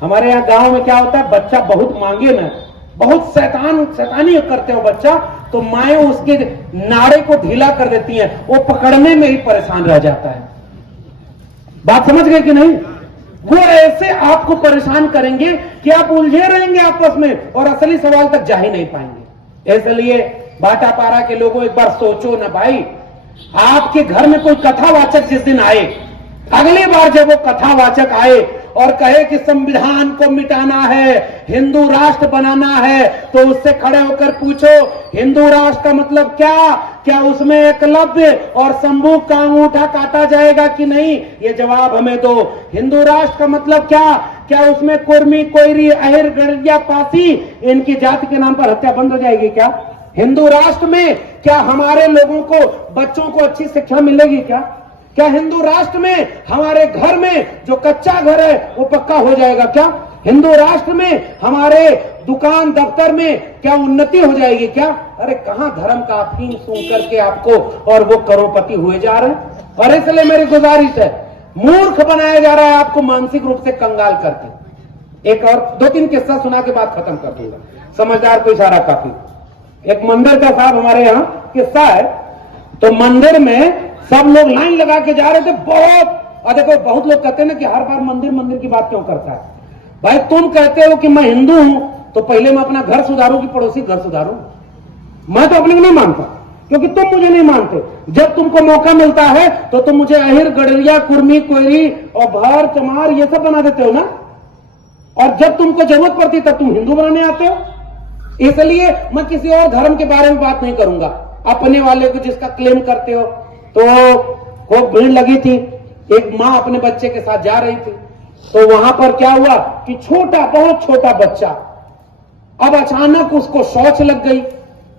हमारे यहां गांव में क्या होता है, बच्चा बहुत मांगे ना, बहुत शैतानी करते हो बच्चा, तो माएं उसके नाड़े को ढीला कर देती हैं, वो पकड़ने में ही परेशान रह जाता है। बात समझ गए कि नहीं? वो ऐसे आपको परेशान करेंगे कि आप उलझे रहेंगे आपस में और असली सवाल तक जा ही नहीं पाएंगे। इसलिए बाटापारा के लोगों एक बार सोचो ना भाई, आपके घर में कोई कथावाचक जिस दिन आए, अगली बार जब वो कथावाचक आए और कहे कि संविधान को मिटाना है, हिंदू राष्ट्र बनाना है, तो उससे खड़े होकर पूछो हिंदू राष्ट्र का मतलब क्या उसमें एकलव्य और शंभू का अंगूठा काटा जाएगा कि नहीं? ये जवाब हमें दो। हिंदू राष्ट्र का मतलब क्या उसमें कुर्मी, कोयरी, अहिर, गड़िया, पासी, इनकी जाति के नाम पर हत्या बंद हो जाएगी क्या? हिंदू राष्ट्र में क्या हमारे लोगों को, बच्चों को अच्छी शिक्षा मिलेगी क्या हिंदू राष्ट्र में हमारे घर में जो कच्चा घर है वो पक्का हो जाएगा क्या? हिंदू राष्ट्र में हमारे दुकान दफ्तर में क्या उन्नति हो जाएगी क्या? अरे कहां धर्म का अफीम सुन करके आपको और वो करोड़पति हुए जा रहे हैं। और इसलिए मेरी गुजारिश है, मूर्ख बनाया जा रहा है आपको मानसिक रूप से कंगाल करके। एक और 2-3 किस्सा सुना के बाद खत्म कर दूंगा, समझदार को इशारा काफी। एक मंदिर का साहब हमारे यहाँ किस्सा है, तो मंदिर में सब लोग लाइन लगा के जा रहे थे, देखो बहुत लोग कहते हैं ना कि हर बार मंदिर की बात क्यों करता है भाई? तुम कहते हो कि मैं हिंदू हूं तो पहले मैं अपना घर सुधारूं कि पड़ोसी घर सुधारूं? मैं तो अपने को नहीं मानता, क्योंकि तुम मुझे नहीं मानते। जब तुमको मौका मिलता है तो तुम मुझे अहिर, गडरिया, कुर्मी, कोयरी और भार, चमार ये सब बना देते हो ना, और जब तुमको जरूरत पड़ती तब तुम हिंदू बनाने आते हो। इसलिए मैं किसी और धर्म के बारे में बात नहीं करूंगा, अपने वाले को जिसका क्लेम करते हो। तो खूब भीड़ लगी थी, एक मां अपने बच्चे के साथ जा रही थी, तो वहां पर क्या हुआ कि बहुत छोटा बच्चा, अब अचानक उसको शौच लग गई।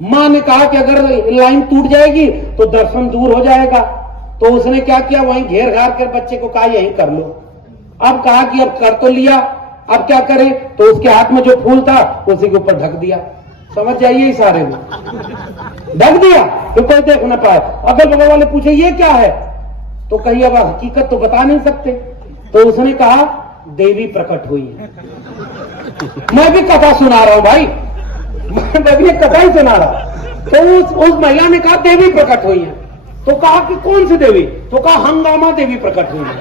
मां ने कहा कि अगर लाइन टूट जाएगी तो दर्शन दूर हो जाएगा। तो उसने क्या किया, वहीं घेर घार कर बच्चे को कहा यहीं कर लो। अब कहा कि अब कर तो लिया, अब क्या करे, तो उसके हाथ में जो फूल था उसी के ऊपर ढक दिया। समझ जाइए इशारे में ढक दिया तो कोई देख ना पाए। अगल बगल वाले पूछे ये क्या है, तो कही अब हकीकत तो बता नहीं सकते। तो उसने कहा देवी प्रकट हुई है। मैं भी कथा सुना रहा हूं भाई, मैं भी एक कथा ही सुना रहा। तो उस महिला ने कहा देवी प्रकट हुई है। तो कहा कि कौन सी देवी? तो कहा हंगामा देवी प्रकट हुई है।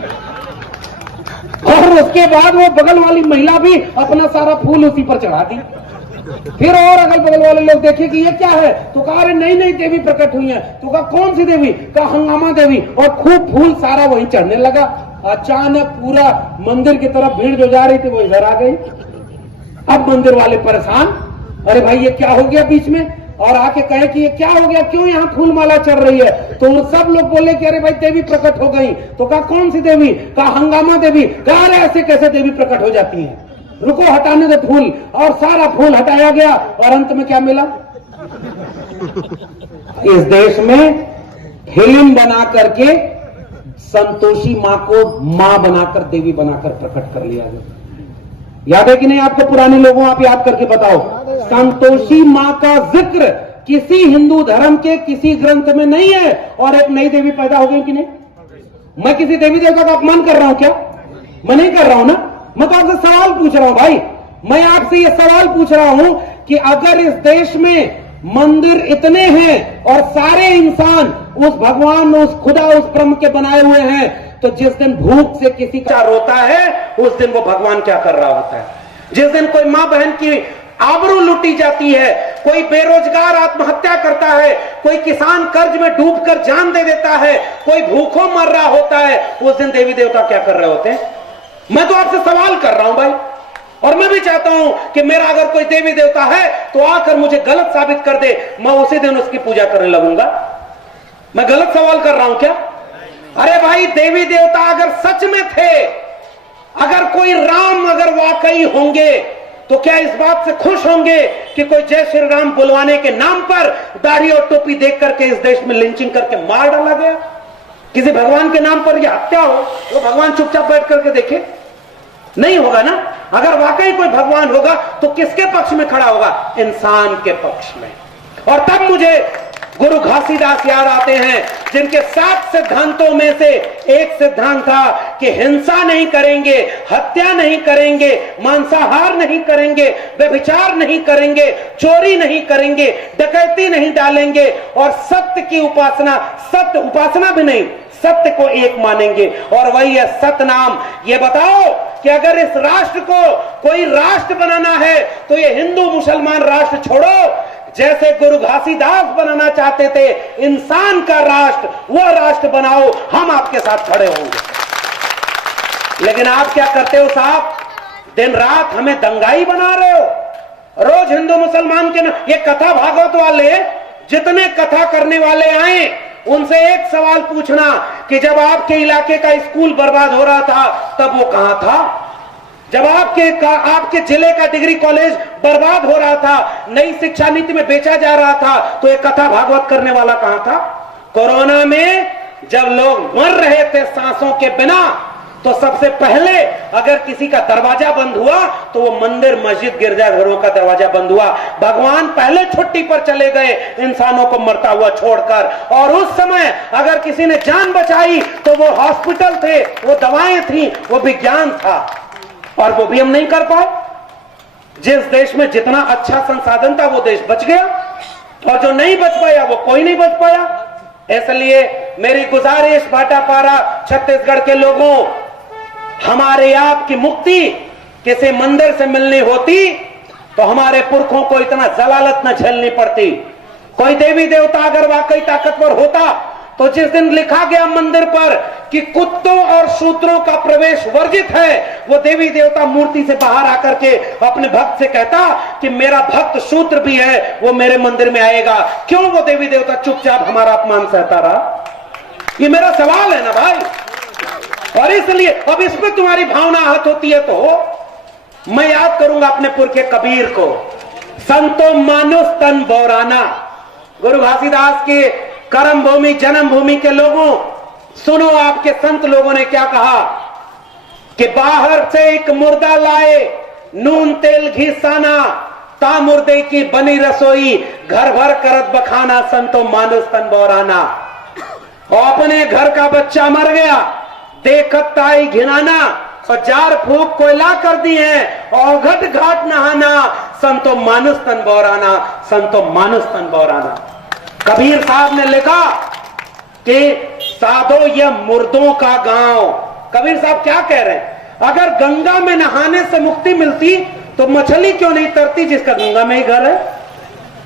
और उसके बाद वो बगल वाली महिला भी अपना सारा फूल उसी पर चढ़ा दी। फिर और अगल बगल वाले लोग देखे कि ये क्या है, तो कहा अरे नहीं देवी प्रकट हुई है। तो कहा कौन सी देवी? कहा हंगामा देवी। और खूब फूल सारा वहीं चढ़ने लगा। अचानक पूरा मंदिर की तरफ भीड़ जो जा रही थी वो इधर आ गई। अब मंदिर वाले परेशान, अरे भाई ये क्या हो गया बीच में, और आके कहे कि ये क्या हो गया, क्यों यहाँ फूल माला चढ़ रही है? तो सब लोग बोले कि अरे भाई देवी प्रकट हो गई। तो कहा कौन सी देवी? कहा हंगामा देवी। कहा अरे ऐसे कैसे देवी प्रकट हो जाती है, रुको हटाने दे फूल। और सारा फूल हटाया गया और अंत में क्या मिला? इस देश में फिल्म बना करके संतोषी मां को मां बनाकर, देवी बनाकर प्रकट कर लिया गया। याद है कि नहीं आपको? पुराने लोगों आप याद करके बताओ, संतोषी मां का जिक्र किसी हिंदू धर्म के किसी ग्रंथ में नहीं है, और एक नई देवी पैदा हो गई कि नहीं? मैं किसी देवी देवता का अपमान कर रहा हूं क्या? मैं नहीं कर रहा हूं ना, मैं तो आपसे सवाल पूछ रहा हूं भाई। मैं आपसे ये सवाल पूछ रहा हूं कि अगर इस देश में मंदिर इतने हैं और सारे इंसान उस भगवान, उस खुदा, उस ब्रह्म के बनाए हुए हैं, तो जिस दिन भूख से किसी का रोता है उस दिन वो भगवान क्या कर रहा होता है? जिस दिन कोई मां बहन की आबरू लूटी जाती है, कोई बेरोजगार आत्महत्या करता है, कोई किसान कर्ज में डूबकर जान दे देता है, कोई भूखों मर रहा होता है, उस दिन देवी देवता क्या कर रहे होते हैं? मैं तो आपसे सवाल कर रहा हूं भाई, और मैं भी चाहता हूं कि मेरा अगर कोई देवी देवता है तो आकर मुझे गलत साबित कर दे, मैं उसी दिन उसकी पूजा करने लगूंगा। मैं गलत सवाल कर रहा हूं क्या? अरे भाई, देवी देवता अगर सच में थे, अगर कोई राम अगर वाकई होंगे तो क्या इस बात से खुश होंगे कि कोई जय श्री राम बुलवाने के नाम पर दाढ़ी और टोपी देख करके इस देश में लिंचिंग करके मार डाला गया? किसी भगवान के नाम पर यह हत्या हो तो भगवान चुपचाप बैठ करके देखे? नहीं होगा ना। अगर वाकई कोई भगवान होगा तो किसके पक्ष में खड़ा होगा? इंसान के पक्ष में। और तब मुझे गुरु घासीदास याद आते हैं, जिनके 7 सिद्धांतों में से एक सिद्धांत था कि हिंसा नहीं करेंगे, हत्या नहीं करेंगे, मांसाहार नहीं करेंगे, व्यभिचार नहीं करेंगे, चोरी नहीं करेंगे, डकैती नहीं डालेंगे और सत्य की उपासना, सत्य उपासना भी नहीं, सत्य को एक मानेंगे और वही है सतनाम। ये बताओ कि अगर इस राष्ट्र को कोई राष्ट्र बनाना है तो ये हिंदू मुसलमान राष्ट्र छोड़ो, जैसे गुरु घासीदास बनाना चाहते थे इंसान का राष्ट्र, वह राष्ट्र बनाओ, हम आपके साथ खड़े होंगे। लेकिन आप क्या करते हो साहब? दिन रात हमें दंगाई बना रहे हो। रोज हिंदू मुसलमान के ये कथा भागवत वाले जितने कथा करने वाले आए उनसे एक सवाल पूछना कि जब आपके इलाके का स्कूल बर्बाद हो रहा था तब वो कहां था? जब आपके जिले का डिग्री कॉलेज बर्बाद हो रहा था, नई शिक्षा नीति में बेचा जा रहा था, तो एक कथा भागवत करने वाला कहां था? कोरोना में जब लोग मर रहे थे सांसों के बिना, तो सबसे पहले अगर किसी का दरवाजा बंद हुआ तो वो मंदिर, मस्जिद, गिरजाघरों का दरवाजा बंद हुआ। भगवान पहले छुट्टी पर चले गए इंसानों को मरता हुआ छोड़कर, और उस समय अगर किसी ने जान बचाई तो वो हॉस्पिटल थे, वो दवाएं थी, वो विज्ञान था, और वो भी हम नहीं कर पाए। जिस देश में जितना अच्छा संसाधन था वो देश बच गया, और जो नहीं बच पाया वो कोई नहीं बच पाया। इसलिए मेरी गुजारिश भाटापारा छत्तीसगढ़ के लोगों, हमारे आपकी मुक्ति किसी मंदिर से मिलनी होती तो हमारे पुरखों को इतना जलालत न झेलनी पड़ती। कोई देवी देवता अगर वाकई ताकतवर होता तो जिस दिन लिखा गया मंदिर पर कि कुत्तों और शूद्रों का प्रवेश वर्जित है, वो देवी देवता मूर्ति से बाहर आकर के अपने भक्त से कहता कि मेरा भक्त शूद्र भी है, वो मेरे मंदिर में आएगा। क्यों वो देवी देवता चुपचाप हमारा अपमान सहता रहा? ये मेरा सवाल है ना भाई। और इसलिए अब इसमें तुम्हारी भावना आहत होती है तो मैं याद करूंगा अपने पुरखे कबीर को, संतो मानुष तन बौराना। गुरु घासीदास के कर्म भूमि, जन्म भूमि के लोगों, सुनो आपके संत लोगों ने क्या कहा कि बाहर से एक मुर्दा लाए, नून तेल घी साना, ता मुर्दे की बनी रसोई, घर भर करत बखाना, संतो मानुष तन बौराना। और अपने घर का बच्चा मर गया, देखत ताई घिनाना, और जार फूक कोयला कर दी है, और घट घाट नहाना, संतो मानुष तन बौराना, संतो मानुष तन बौराना। कबीर साहब ने लिखा कि साधो यह मुर्दों का गांव। कबीर साहब क्या कह रहे हैं? अगर गंगा में नहाने से मुक्ति मिलती तो मछली क्यों नहीं तरती जिसका गंगा में ही घर है?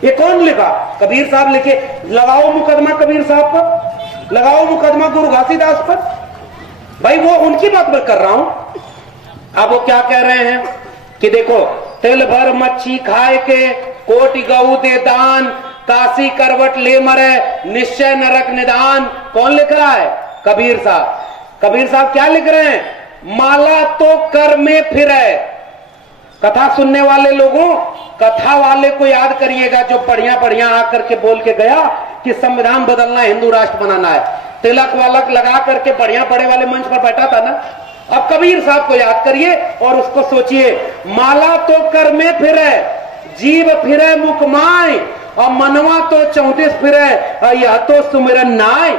ये कौन लिखा? कबीर साहब लिखे। लगाओ मुकदमा कबीर साहब पर, लगाओ मुकदमा गुरु घासीदास पर। भाई वो उनकी बात मैं कर रहा हूं। अब वो क्या कह रहे हैं कि देखो, तिल भर मच्छी खाए के कोटि गऊ दे दान, काशी करवट ले मरे निश्चय नरक निदान। कौन लिख रहा है? कबीर साहब। कबीर साहब क्या लिख रहे हैं? माला तो कर में फिरे। कथा सुनने वाले लोगों, कथा वाले को याद करिएगा जो बढ़िया बढ़िया आकर के बोल के गया कि संविधान बदलना, हिंदू राष्ट्र बनाना है, तिलक वालक लगा करके बढ़िया बड़े वाले मंच पर बैठा था ना। अब कबीर साहब को याद करिए और उसको सोचिए। माला तो कर में फिरे, जीव फिरे मुकमाय, और मनवा तो 34 फिरे, यह तो सुमिरन नाय,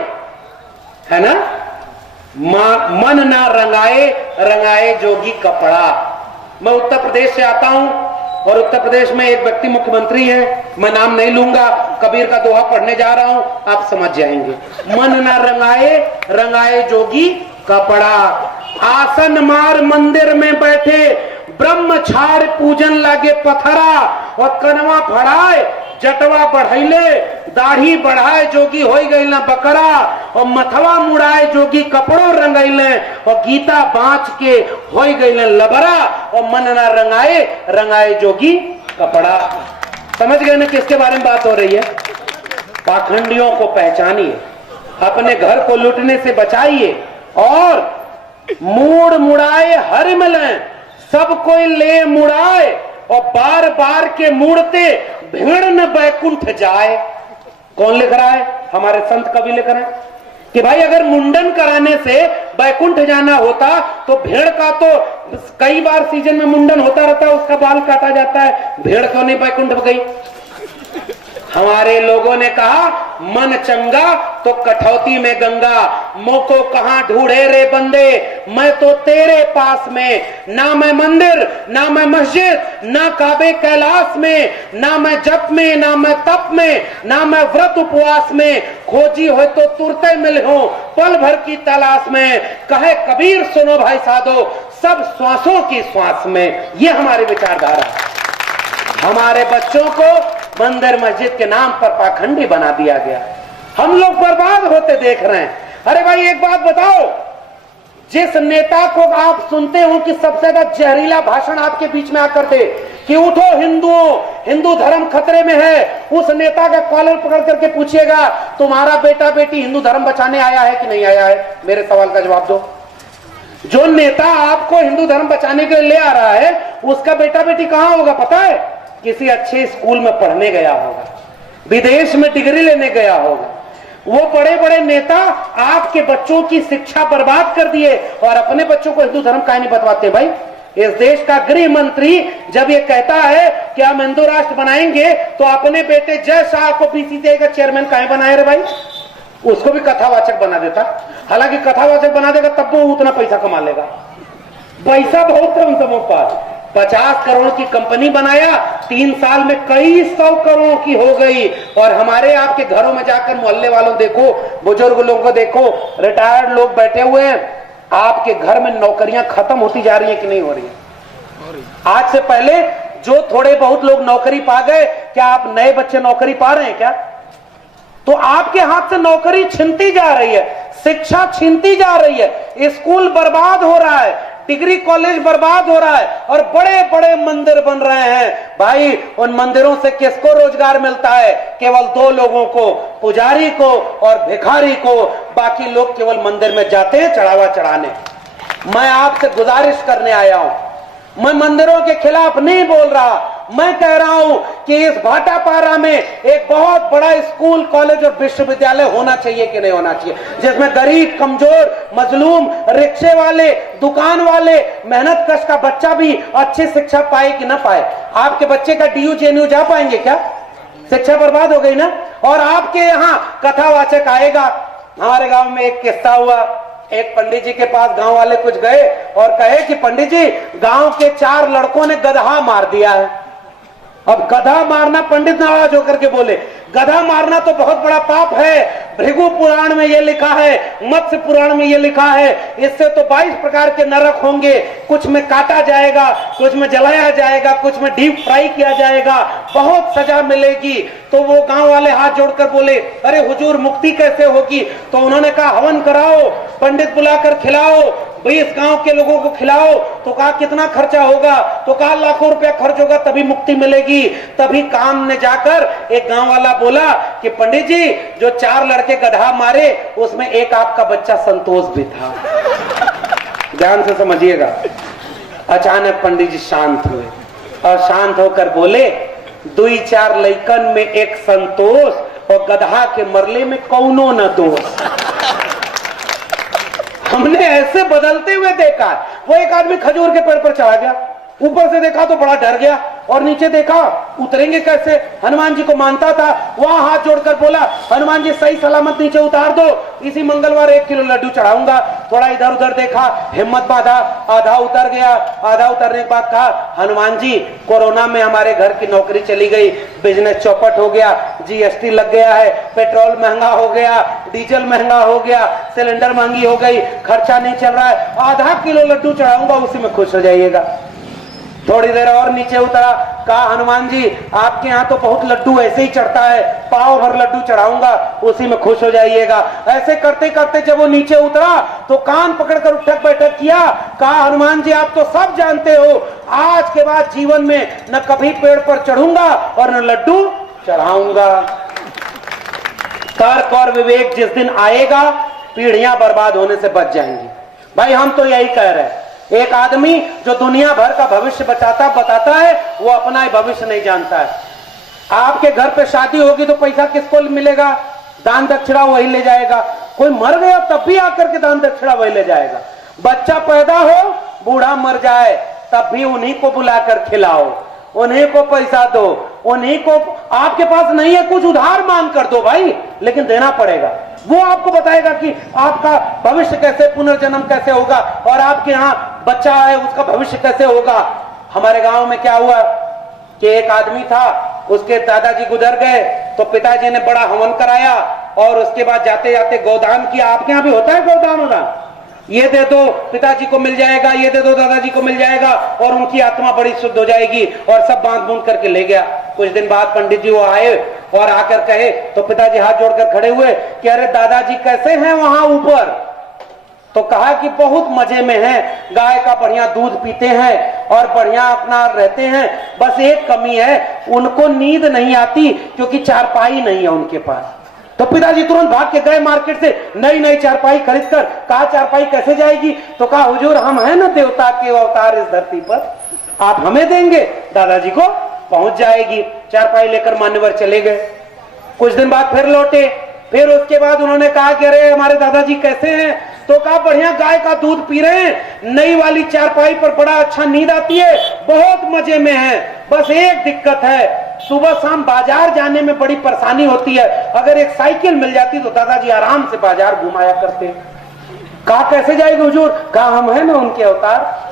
है ना। मन ना रंगाए, रंगाए जोगी कपड़ा। मैं उत्तर प्रदेश से आता हूं और उत्तर प्रदेश में एक व्यक्ति मुख्यमंत्री है, मैं नाम नहीं लूंगा, कबीर का दोहा पढ़ने जा रहा हूं, आप समझ जाएंगे। मन ना रंगाए, रंगाए जोगी कपड़ा, आसन मार मंदिर में बैठे, ब्रह्म छाड़ पूजन लागे पथरा, और कनवा फड़ाए जटवा बढ़ैले, दाढ़ी बढ़ाए जोगी हो गई ना बकरा, और मथवा मुड़ाए जोगी कपड़ों रंगैले और गीता बाँच के होई गईले लबरा और मन ना रंगाए रंगाए जोगी कपड़ा। समझ गए ना किसके बारे में बात हो रही है? पाखंडियों को पहचानिए, अपने घर को लूटने से बचाइए और मूड़ मुड़ाए हर मिलें, सब कोई ले मुड़ाए और बार बार के मुड़ते भीड़ न बैकुंठ जाए। कौन लिख रहा है? हमारे संत कवि लिख रहे हैं कि भाई अगर मुंडन कराने से बैकुंठ जाना होता तो भेड़ का तो कई बार सीजन में मुंडन होता रहता है, उसका बाल काटा जाता है, भेड़ क्यों नहीं बैकुंठ गई? हमारे लोगों ने कहा मन चंगा तो कठौती में गंगा, मोको कहां ढूंढे रे बंदे, मैं तो तेरे पास में, ना मैं मंदिर ना मैं मस्जिद ना काबे कैलाश में, ना मैं जप में ना मैं तप में ना मैं व्रत उपवास में, खोजी हो तो तुरते मिल हो पल भर की तलाश में, कहे कबीर सुनो भाई साधो सब श्वासों की श्वास में। ये हमारी विचारधारा है। हमारे बच्चों को मंदिर मस्जिद के नाम पर पाखंडी बना दिया गया, हम लोग बर्बाद होते देख रहे हैं। अरे भाई एक बात बताओ, जिस नेता को आप सुनते हो कि सबसे ज्यादा जहरीला भाषण आपके बीच में आकर दे कि उठो हिंदुओं, हिंदू धर्म खतरे में है, उस नेता का कॉलर पकड़ करके पूछिएगा तुम्हारा बेटा बेटी हिंदू धर्म बचाने आया है कि नहीं आया है? मेरे सवाल का जवाब दो। जो नेता आपको हिंदू धर्म बचाने के लिए ले आ रहा है उसका बेटा बेटी कहां होगा पता है? किसी अच्छे स्कूल में पढ़ने गया होगा, विदेश में डिग्री लेने गया होगा। वो बड़े बड़े नेता आपके बच्चों की शिक्षा बर्बाद कर दिए और अपने बच्चों को हिंदू धर्म काहे नहीं बतवाते? भाई इस देश का गृह मंत्री जब ये कहता है कि हम हिंदू राष्ट्र बनाएंगे तो अपने बेटे जय शाह को बीसीसीआई का चेयरमैन काहे बनाए रे भाई? उसको भी कथावाचक बना देता। हालांकि कथावाचक बना देगा तब वो उतना पैसा कमा लेगा, पैसा बहुत है उन सबों पास। 50 करोड़ की कंपनी बनाया, 3 साल में कई 100 करोड़ की हो गई। और हमारे आपके घरों में जाकर मोहल्ले वालों देखो, बुजुर्ग लोगों को देखो, रिटायर्ड लोग बैठे हुए हैं, आपके घर में नौकरियां खत्म होती जा रही है कि नहीं हो रही है? आज से पहले जो थोड़े बहुत लोग नौकरी पा गए, क्या आप नए बच्चे नौकरी पा रहे हैं क्या? तो आपके हाथ से नौकरी छिनती जा रही है, शिक्षा छीनती जा रही है, स्कूल बर्बाद हो रहा है, डिग्री कॉलेज बर्बाद हो रहा है और बड़े बड़े मंदिर बन रहे हैं। भाई उन मंदिरों से किसको रोजगार मिलता है? केवल 2 लोगों को, पुजारी को और भिखारी को। बाकी लोग केवल मंदिर में जाते हैं चढ़ावा चढ़ाने। मैं आपसे गुजारिश करने आया हूं, मैं मंदिरों के खिलाफ नहीं बोल रहा, मैं कह रहा हूं कि इस भाटापारा में एक बहुत बड़ा स्कूल कॉलेज और विश्वविद्यालय होना चाहिए कि नहीं होना चाहिए, जिसमें गरीब कमजोर मजलूम रिक्शे वाले दुकान वाले मेहनत कश का बच्चा भी अच्छी शिक्षा पाए कि ना पाए। आपके बच्चे का डीयू जेएनयू जा पाएंगे क्या? शिक्षा बर्बाद हो गई ना। और आपके यहाँ कथावाचक आएगा। हमारे गांव में एक किस्सा हुआ, एक पंडित जी के पास गांव वाले कुछ गए और कहे कि पंडित जी गांव के 4 लड़कों ने गधा मार दिया है। अब गधा मारना, पंडित नाराज होकर के बोले गधा मारना तो बहुत बड़ा पाप है, भृगु पुराण में यह लिखा है, मत्स्य पुराण में यह लिखा है, इससे तो 22 प्रकार के नरक होंगे, कुछ में काटा जाएगा, कुछ में जलाया जाएगा, कुछ में डीप फ्राई किया जाएगा, बहुत सजा मिलेगी। तो वो गांव वाले हाथ जोड़कर बोले अरे हुजूर मुक्ति कैसे होगी? तो उन्होंने कहा हवन कराओ, पंडित बुलाकर खिलाओ, 20 गांव के लोगों को खिलाओ। तो कहा कितना खर्चा होगा? तो कहा लाखों रुपया खर्च होगा तभी मुक्ति मिलेगी। तभी काम में जाकर एक गांव वाला बोला कि पंडित जी जो 4 लड़के गधा मारे उसमें एक आपका बच्चा संतोष भी था। ध्यान से समझिएगा। अचानक पंडित जी शांत हुए और शांत होकर बोले 2-4 लइकन में एक संतोष और गधा के मरले में कौनो न दोष। हमने ऐसे बदलते हुए देखा। वो एक आदमी खजूर के पेड़ पर चढ़ा गया, ऊपर से देखा तो बड़ा डर गया और नीचे देखा उतरेंगे कैसे? हनुमान जी को मानता था, वहां हाथ जोड़कर बोला हनुमान जी सही सलामत नीचे उतार दो, इसी मंगलवार 1 किलो लड्डू चढ़ाऊंगा। थोड़ा इधर उधर देखा, हिम्मत बांधा, आधा उतर गया। आधा उतरने के बाद कहा हनुमान जी कोरोना में हमारे घर की नौकरी चली गई, बिजनेस चौपट हो गया, जीएसटी लग गया है, पेट्रोल महंगा हो गया, डीजल महंगा हो गया, सिलेंडर महंगी हो गई, खर्चा नहीं चल रहा है, आधा किलो लड्डू चढ़ाऊंगा, उसी में खुश हो जाइएगा। थोड़ी देर और नीचे उतरा, कहा हनुमान जी आपके यहाँ तो बहुत लड्डू ऐसे ही चढ़ता है, पाव भर लड्डू चढ़ाऊंगा, उसी में खुश हो जाइएगा। ऐसे करते करते जब वो नीचे उतरा तो कान पकड़कर उठक बैठक किया, कहा हनुमान जी आप तो सब जानते हो, आज के बाद जीवन में न कभी पेड़ पर चढ़ूंगा और न लड्डू चढ़ाऊंगा। तर्क और विवेक जिस दिन आएगा पीढ़ियां बर्बाद होने से बच जाएंगी। भाई हम तो यही कह रहे हैं, एक आदमी जो दुनिया भर का भविष्य बताता है वो अपना ही भविष्य नहीं जानता है। आपके घर पे शादी होगी तो पैसा किसको मिलेगा? दान दक्षिणा वही ले जाएगा। कोई मर गया तब भी आकर के दान दक्षिणा वही ले जाएगा। बच्चा पैदा हो, बूढ़ा मर जाए तब भी उन्हीं को बुलाकर खिलाओ, उन्हीं को पैसा दो, उन्हीं को। आपके पास नहीं है कुछ उधार मांग कर दो भाई, लेकिन देना पड़ेगा। वो आपको बताएगा कि आपका भविष्य कैसे, पुनर्जन्म कैसे होगा और आपके यहाँ बच्चा है उसका भविष्य कैसे होगा। हमारे गांव में क्या हुआ कि एक आदमी था, उसके दादाजी गुजर गए तो पिताजी ने बड़ा हवन कराया और उसके बाद जाते जाते गोदान किया। आपके यहाँ भी होता है गोदान? होना ये दे दो पिताजी को मिल जाएगा, ये दे दो दादाजी को मिल जाएगा और उनकी आत्मा बड़ी शुद्ध हो जाएगी, और सब बांध बूंद करके ले गया। कुछ दिन बाद पंडित जी वो आए और आकर कहे तो पिताजी हाथ जोड़कर खड़े हुए कि अरे दादाजी कैसे हैं वहां ऊपर? तो कहा कि बहुत मजे में हैं, गाय का बढ़िया दूध पीते हैं और बढ़िया अपना रहते हैं, बस एक कमी है, उनको नींद नहीं आती क्योंकि चारपाई नहीं है उनके पास। तो पिताजी तुरंत भाग के गए मार्केट से नई नई चारपाई खरीद कर। कहा चारपाई कैसे जाएगी? तो कहा हुजूर हम हैं ना देवता के अवतार इस धरती पर, आप हमें देंगे, दादाजी को पहुंच जाएगी। चारपाई लेकर मान्यवर चले गए। कुछ दिन बाद फिर लौटे, फिर उसके बाद उन्होंने कहा कि अरे हमारे दादाजी कैसे हैं? तो कहा बढ़िया गाय का दूध पी रहे हैं, नई वाली चारपाई पर बड़ा अच्छा नींद आती है, बहुत मजे में है, बस एक दिक्कत है सुबह शाम बाजार जाने में बड़ी परेशानी होती है, अगर एक साइकिल मिल जाती तो दादाजी आराम से बाजार घुमाया करते। कहा कैसे जाएगी हुजूर? कहा हम है ना उनके अवतार,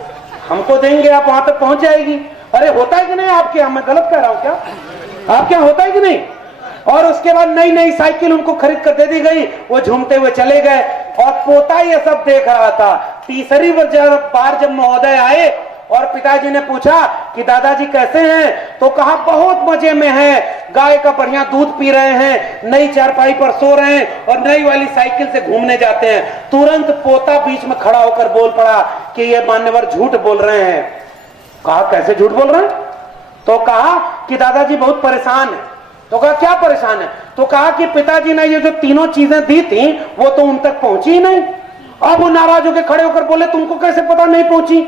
हमको देंगे, आप वहां तक पहुंच जाएगी। अरे होता है कि नहीं आपके यहाँ? मैं गलत कह रहा हूं क्या? आपके यहाँ होता है कि नहीं? और उसके बाद नई नई साइकिल उनको खरीद कर दे दी गई, वो झूमते हुए चले गए और पोता ये सब देख रहा था। तीसरी बार जब महोदय आए और पिताजी ने पूछा कि दादाजी कैसे हैं? तो कहा बहुत मजे में हैं, गाय का बढ़िया दूध पी रहे हैं, नई चारपाई पर सो रहे हैं और नई वाली साइकिल से घूमने जाते हैं। तुरंत पोता बीच में खड़ा होकर बोल पड़ा कि ये मान्यवर झूठ बोल रहे हैं। कहा कैसे झूठ बोल रहे हैं? तो कहा कि दादाजी बहुत परेशान है। तो कहा क्या परेशान है? तो कहा कि पिताजी ने ये जो तीनों चीजें दी थी वो तो उन तक पहुंची ही नहीं। अब वो नाराज होकर खड़े होकर बोले तुमको कैसे पता नहीं पहुंची?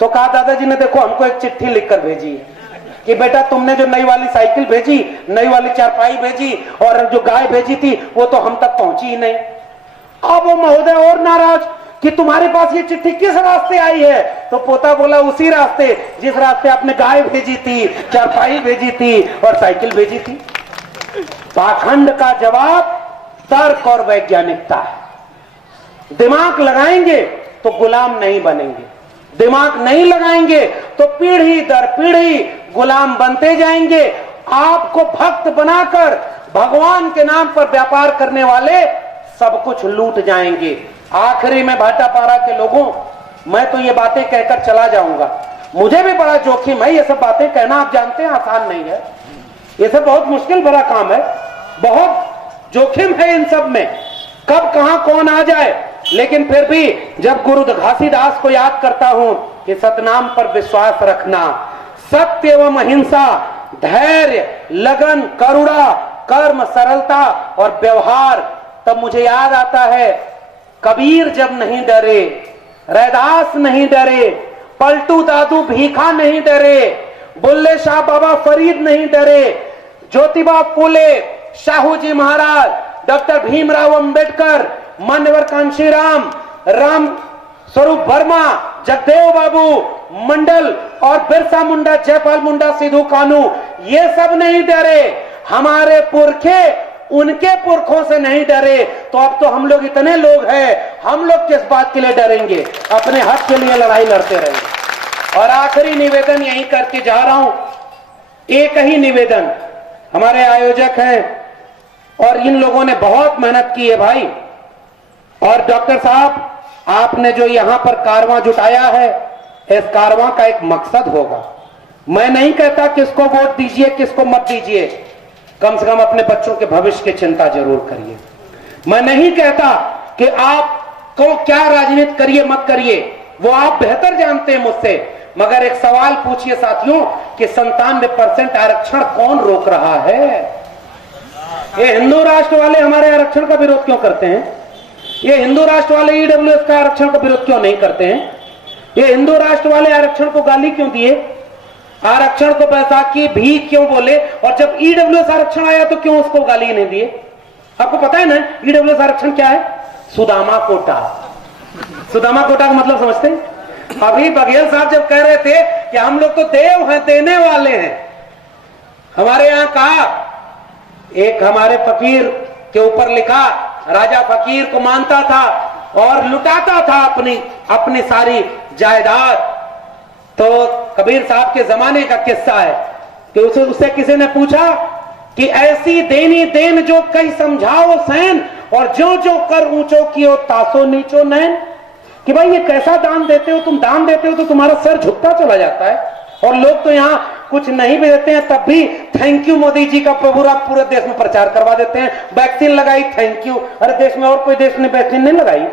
तो कहा दादाजी ने देखो हमको एक चिट्ठी लिखकर भेजी है कि बेटा तुमने जो नई वाली साइकिल भेजी, नई वाली चारपाई भेजी और जो गाय भेजी थी वो तो हम तक पहुंची ही नहीं। अब वो महोदय और नाराज कि तुम्हारे पास ये चिट्ठी किस रास्ते आई है? तो पोता बोला उसी रास्ते जिस रास्ते आपने गाय भेजी थी, चारपाई भेजी थी और साइकिल भेजी थी। पाखंड का जवाब तर्क और वैज्ञानिकता है। दिमाग लगाएंगे तो गुलाम नहीं बनेंगे, दिमाग नहीं लगाएंगे तो पीढ़ी दर पीढ़ी गुलाम बनते जाएंगे। आपको भक्त बनाकर भगवान के नाम पर व्यापार करने वाले सब कुछ लूट जाएंगे। आखिरी में भाटापारा के लोगों, मैं तो ये बातें कहकर चला जाऊंगा, मुझे भी बड़ा जोखिम है, ये सब बातें कहना आप जानते हैं आसान नहीं है, ये सब बहुत मुश्किल भरा काम है, बहुत जोखिम है इन सब में, कब कहां कौन आ जाए। लेकिन फिर भी जब गुरु घासीदास को याद करता हूं कि सतनाम पर विश्वास रखना, सत्य एवं अहिंसा, धैर्य, लगन, करुणा, कर्म, सरलता और व्यवहार, तब मुझे याद आता है कबीर जब नहीं डरे, रैदास नहीं डरे, पलटू दादू भीखा नहीं डरे, बुल्ले शाह बाबा फरीद नहीं डरे, ज्योतिबा फूले, शाहू जी महाराज, डॉक्टर भीमराव अंबेडकर, मान्यवर कांशीराम, राम स्वरूप वर्मा, जगदेव बाबू मंडल और बिरसा मुंडा, जयपाल मुंडा, सिद्धू कानू, ये सब नहीं डरे। हमारे पुरखे उनके पुरखों से नहीं डरे, तो अब तो हम लोग इतने लोग हैं, हम लोग किस बात के लिए डरेंगे? अपने हक के लिए लड़ाई लड़ते रहेंगे। और आखिरी निवेदन यही करके जा रहा हूं, एक ही निवेदन, हमारे आयोजक हैं और इन लोगों ने बहुत मेहनत की है भाई, और डॉक्टर साहब आपने जो यहां पर कारवां जुटाया है, इस कारवां का एक मकसद होगा, मैं नहीं कहता किसको वोट दीजिए किसको मत दीजिए, कम से कम अपने बच्चों के भविष्य की चिंता जरूर करिए। मैं नहीं कहता कि आप को क्या राजनीति करिए मत करिए, वो आप बेहतर जानते हैं मुझसे, मगर एक सवाल पूछिए साथियों कि 97% आरक्षण कौन रोक रहा है? ये हिंदू राष्ट्र वाले हमारे आरक्षण का विरोध क्यों करते हैं? ये हिंदू राष्ट्र वाले ईडब्ल्यूएस का आरक्षण का विरोध क्यों नहीं करते हैं? ये हिंदू राष्ट्र वाले आरक्षण को गाली क्यों दिए? आरक्षण को बैसाखी भी क्यों बोले? और जब ईडब्ल्यूएस आरक्षण आया तो क्यों उसको गाली नहीं दिए? आपको पता है ना ईडब्ल्यूएस आरक्षण क्या है? सुदामा कोटा। सुदामा कोटा का मतलब समझते हैं? अभी बघेल साहब जब कह रहे थे कि हम लोग तो देव हैं, देने वाले हैं, हमारे यहां कहा, एक हमारे फकीर के ऊपर लिखा, राजा फकीर को मानता था और लुटाता था अपनी सारी जायदाद। तो कबीर साहब के जमाने का किस्सा है कि उससे किसी ने पूछा कि ऐसी देनी देन जो कई समझाओ सैन, और जो जो कर ऊंचो कियो तासो नीचो नैन। कि भाई ये कैसा दान देते हो तुम? दान देते हो तो तुम्हारा सर झुकता चला जाता है, और लोग तो यहाँ कुछ नहीं भी देते हैं तब भी थैंक यू मोदी जी का पूरे देश में प्रचार करवा देते हैं। वैक्सीन लगाई, थैंक यू। अरे देश में और कोई देश ने वैक्सीन नहीं लगाई?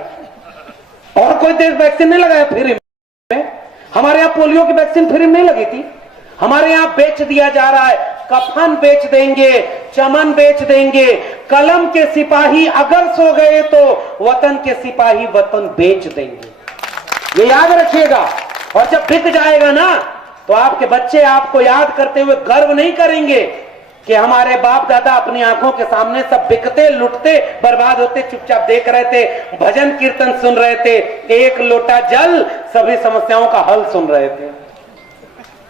और कोई देश वैक्सीन नहीं लगाया फ्री में? हमारे यहाँ पोलियो की वैक्सीन फ्री में नहीं लगी थी। हमारे यहाँ बेच दिया जा रहा है, कफन बेच देंगे, चमन बेच देंगे। कलम के सिपाही अगर सो गए तो वतन के सिपाही वतन बेच देंगे, ये याद रखिएगा। और जब बिक जाएगा ना तो आपके बच्चे आपको याद करते हुए गर्व नहीं करेंगे कि हमारे बाप दादा अपनी आंखों के सामने सब बिकते, लुटते, बर्बाद होते, चुपचाप देख रहे थे, भजन कीर्तन सुन रहे थे, एक लोटा जल सभी समस्याओं का हल सुन रहे थे।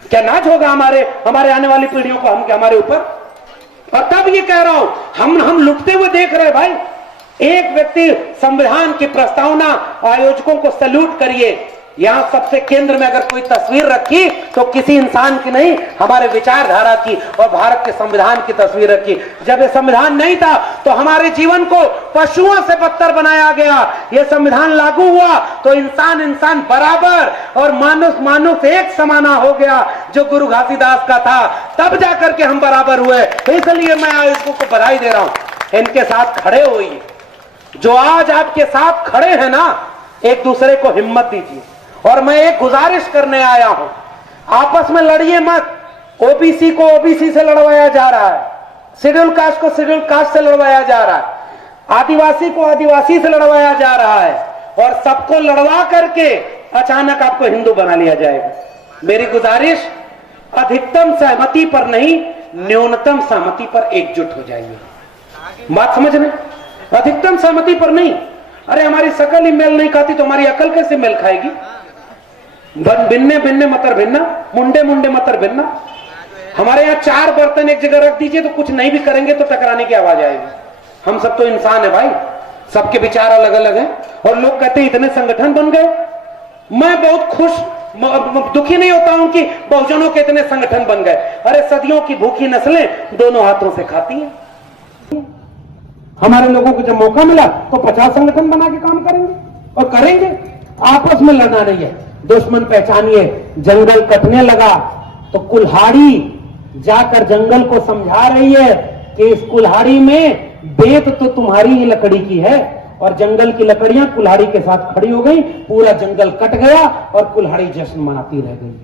क्या नाच होगा हमारे आने वाली पीढ़ियों को हमारे ऊपर? और तब ये कह रहा हूं, हम लुटते हुए देख रहे हैं भाई। एक व्यक्ति संविधान की प्रस्तावना आयोजकों को सैल्यूट करिए। यहां सबसे केंद्र में अगर कोई तस्वीर रखी तो किसी इंसान की नहीं, हमारे विचारधारा की और भारत के संविधान की तस्वीर रखी। जब ये संविधान नहीं था तो हमारे जीवन को पशुओं से बदतर बनाया गया। ये संविधान लागू हुआ तो इंसान बराबर और मानुष एक समाना हो गया, जो गुरु घासीदास का था। तब जाकर के हम बराबर हुए। इसलिए मैं आयोजकों को बधाई दे रहा हूं, इनके साथ खड़े होइए। जो आज आपके साथ खड़े हैं ना, एक दूसरे को हिम्मत दीजिए। और मैं एक गुजारिश करने आया हूं, आपस में लड़िए मत। ओबीसी को ओबीसी से लड़वाया जा रहा है, शेड्यूल कास्ट को शेड्यूल कास्ट से लड़वाया जा रहा है, आदिवासी को आदिवासी से लड़वाया जा रहा है, और सबको लड़वा करके अचानक आपको हिंदू बना लिया जाएगा। मेरी गुजारिश, अधिकतम सहमति पर नहीं, न्यूनतम सहमति पर एकजुट हो जाइए। बात समझ में? अधिकतम सहमति पर नहीं। अरे हमारी शकल ही मेल नहीं खाती तो हमारी अकल कैसे मेल खाएगी? भिन्ने भिन्ने मतर भिन्ना, मुंडे मुंडे मतर भिन्ना। हमारे यहाँ 4 बर्तन एक जगह रख दीजिए तो कुछ नहीं भी करेंगे तो टकराने की आवाज आएगी। हम सब तो इंसान है भाई, सबके विचार अलग अलग हैं। और लोग कहते हैं इतने संगठन बन गए। मैं बहुत खुश दुखी नहीं होता हूं कि बहुजनों के इतने संगठन बन गए। अरे सदियों की भूखी नस्लें दोनों हाथों से खाती हैं। हमारे लोगों को जब मौका मिला तो 50 संगठन बना के काम करेंगे और करेंगे। आपस में लड़ना नहीं है, दुश्मन पहचानिए। जंगल कटने लगा तो कुल्हाड़ी जाकर जंगल को समझा रही है कि इस कुल्हाड़ी में बेत तो तुम्हारी ही लकड़ी की है, और जंगल की लकड़ियां कुल्हाड़ी के साथ खड़ी हो गई, पूरा जंगल कट गया और कुल्हाड़ी जश्न मनाती रह गई।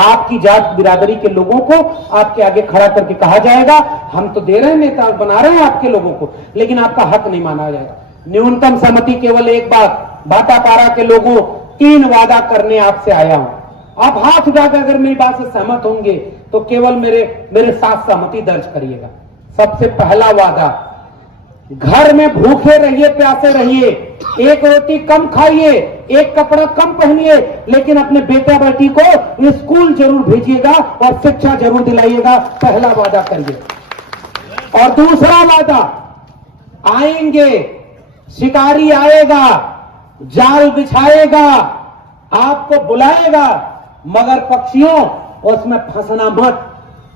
आपकी जात बिरादरी के लोगों को आपके आगे खड़ा करके कहा जाएगा, हम तो दे रहे हैं, नेता बना रहे हैं आपके लोगों को, लेकिन आपका हक नहीं माना जाएगा। न्यूनतम सहमति केवल एक बात। भाटापारा के लोगों, 3 वादा करने आपसे आया हूं। आप हाथ उठाकर अगर मेरी बात से सहमत होंगे तो केवल मेरे साथ सहमति दर्ज करिएगा। सबसे पहला वादा, घर में भूखे रहिए, प्यासे रहिए, 1 रोटी कम खाइए, 1 कपड़ा कम पहनिए, लेकिन अपने बेटा बेटी को स्कूल जरूर भेजिएगा और शिक्षा जरूर दिलाइएगा। पहला वादा करिए। और दूसरा वादा, आएंगे, शिकारी आएगा, जाल बिछाएगा, आपको बुलाएगा, मगर पक्षियों उसमें फंसना मत।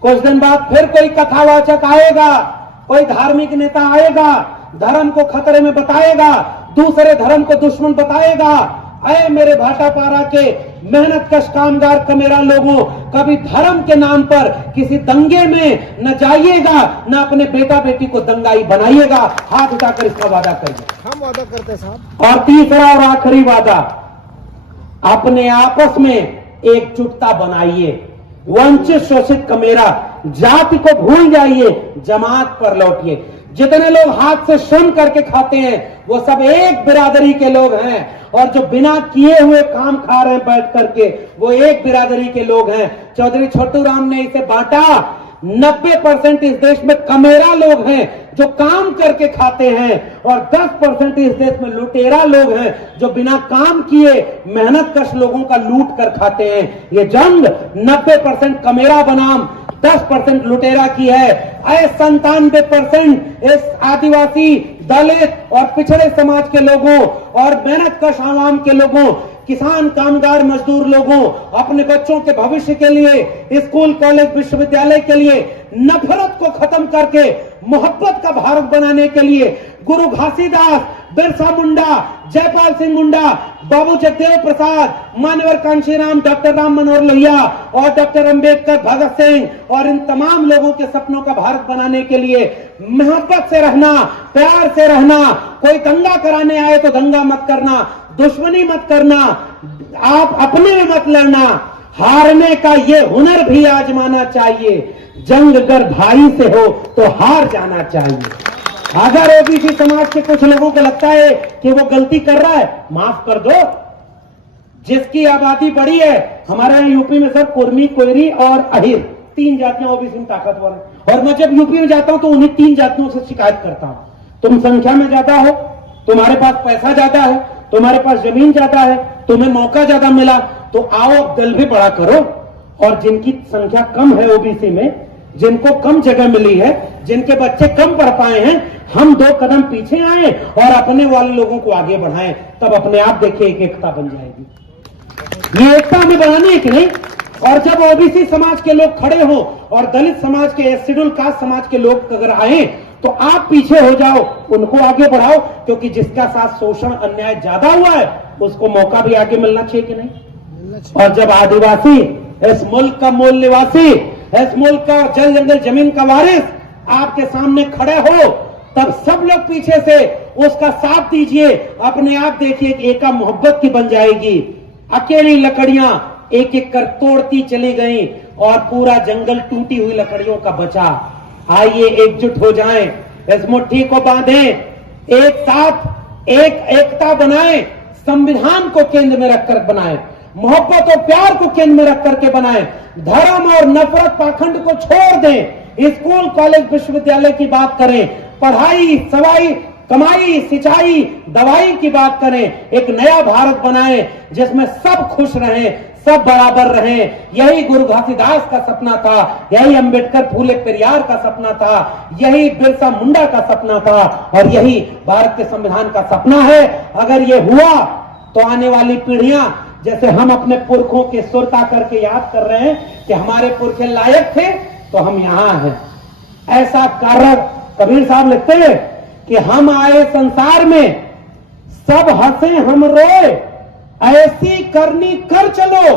कुछ दिन बाद फिर कोई कथावाचक आएगा, कोई धार्मिक नेता आएगा, धर्म को खतरे में बताएगा, दूसरे धर्म को दुश्मन बताएगा, अरे मेरे भाटापारा के मेहनत कश कामगार कमेरा लोगों, कभी धर्म के नाम पर किसी दंगे में न जाइएगा, न अपने बेटा बेटी को दंगाई बनाइएगा। हाथ उठाकर इसका वादा करिए। हम वादा करते हैं साहब। और तीसरा और आखिरी वादा, अपने आपस में एकजुटता बनाइए। वंचित शोषित कमेरा जाति को भूल जाइए, जमात पर लौटिए। जितने लोग हाथ से श्रम करके खाते हैं वो सब एक बिरादरी के लोग हैं, और जो बिना किए हुए काम खा रहे हैं बैठ करके वो एक बिरादरी के लोग हैं। चौधरी छोटू राम ने इसे बांटा। 90% इस देश में कमेरा लोग हैं जो काम करके खाते हैं, और 10% इस देश में लुटेरा लोग हैं जो बिना काम किए मेहनत कश लोगों का लूट कर खाते हैं। ये जंग 90% कमेरा बनाम 10% लुटेरा की है। 97% इस आदिवासी, दलित और पिछड़े समाज के लोगों और मेहनत कश आवाम के लोगों, किसान, कामगार, मजदूर लोगों, अपने बच्चों के भविष्य के लिए, स्कूल, कॉलेज, विश्वविद्यालय के लिए नफरत को खत्म करके मोहब्बत का भारत बनाने के लिए गुरु घासीदास, बिरसा मुंडा, जयपाल सिंह मुंडा, बाबू जगदेव प्रसाद, मानवर कांशीराम, डॉक्टर राम मनोहर लोहिया और डॉक्टर अंबेडकर, भगत सिंह और इन तमाम लोगों के सपनों का भारत बनाने के लिए मोहब्बत से रहना, प्यार से रहना। कोई दंगा कराने आए तो दंगा मत करना, दुश्मनी मत करना, आप अपने में मत लड़ना। हारने का ये हुनर भी आजमाना चाहिए। जंग अगर भाई से हो तो हार जाना चाहिए। अगर ओबीसी समाज के कुछ लोगों को लगता है कि वो गलती कर रहा है, माफ कर दो। जिसकी आबादी बड़ी है, हमारे यहाँ यूपी में सर कुर्मी, कोयरी और अहिर 3 जातियां ओबीसी में ताकतवर है। और मैं जब यूपी में जाता हूं तो उन्हीं 3 जातियों से शिकायत करता हूं। तुम संख्या में ज्यादा हो, तुम्हारे पास पैसा ज्यादा है, तुम्हारे पास जमीन ज्यादा है, तुम्हें मौका ज्यादा मिला, तो आओ दल भी बड़ा करो। और जिनकी संख्या कम है ओबीसी में, जिनको कम जगह मिली है, जिनके बच्चे कम पढ़ पाए हैं, हम 2 कदम पीछे आए और अपने वाले लोगों को आगे बढ़ाएं, तब अपने आप देखिए एक एकता बन जाएगी। ये एकता हमें बनानी है कि नहीं? और जब ओबीसी समाज के लोग खड़े हो और दलित समाज के, शेड्यूल कास्ट समाज के लोग अगर आए तो आप पीछे हो जाओ, उनको आगे बढ़ाओ, क्योंकि जिसका साथ शोषण अन्याय ज्यादा हुआ है उसको मौका भी आगे मिलना चाहिए कि नहीं? और जब आदिवासी, इस मुल्क का मूल निवासी, इस मुल्क का जल जंगल जमीन का वारिस आपके सामने खड़े हो, तब सब लोग पीछे से उसका साथ दीजिए। अपने आप देखिए कि एका मोहब्बत की बन जाएगी। अकेली लकड़ियां एक एक कर तोड़ती चली गई और पूरा जंगल टूटी हुई लकड़ियों का बचा। आइए एकजुट हो जाएं, इस मुट्ठी को बांधें, एक साथ एक एकता बनाएं, संविधान को केंद्र में रखकर बनाएं, मोहब्बत और प्यार को केंद्र में रख करके बनाएं, धर्म और नफरत पाखंड को छोड़ दें, स्कूल, कॉलेज, विश्वविद्यालय की बात करें, पढ़ाई, सवाई, कमाई, सिंचाई, दवाई की बात करें, एक नया भारत बनाएं जिसमें सब खुश रहें, सब बराबर रहें। यही गुरु घासीदास का सपना था, यही अंबेडकर, फूले पेरियार का सपना था, यही बिरसा मुंडा का सपना था, और यही भारत के संविधान का सपना है। अगर ये हुआ तो आने वाली पीढ़ियां, जैसे हम अपने पुरखों के सुरता करके याद कर रहे हैं कि हमारे पुरखे लायक थे तो हम यहां हैं, ऐसा कार्य कबीर साहब लिखते हैं कि हम आए संसार में, सब हंसे हम रोए, ऐसी करनी कर चलो,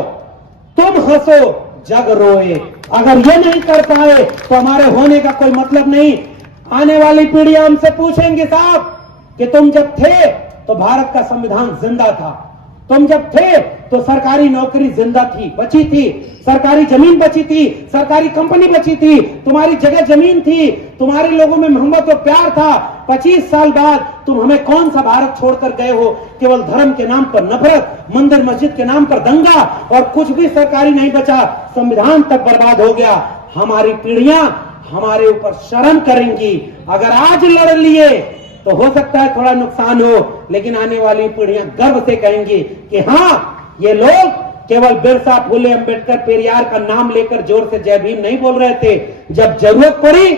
तुम हंसो जग रोए। अगर ये नहीं कर पाए तो हमारे होने का कोई मतलब नहीं। आने वाली पीढ़ियां हमसे पूछेंगे साहब कि तुम जब थे तो भारत का संविधान जिंदा था, तुम जब थे तो सरकारी नौकरी जिंदा थी, बची थी, सरकारी जमीन बची थी, सरकारी कंपनी बची थी, तुम्हारी जगह जमीन थी, तुम्हारे लोगों में मोहब्बत और प्यार था। 25 साल बाद तुम हमें कौन सा भारत छोड़कर गए हो? केवल धर्म के नाम पर नफरत, मंदिर मस्जिद के नाम पर दंगा, और कुछ भी सरकारी नहीं बचा, संविधान तक बर्बाद हो गया। हमारी पीढ़ियां हमारे ऊपर शर्म करेंगी। अगर आज लड़ लिए तो हो सकता है थोड़ा नुकसान हो, लेकिन आने वाली पीढ़ियां गर्व से कहेंगी कि हाँ, ये लोग केवल बिरसा, फूले, अंबेडकर, पेरियार का नाम लेकर जोर से जय भीम नहीं बोल रहे थे, जब जरूरत पड़ी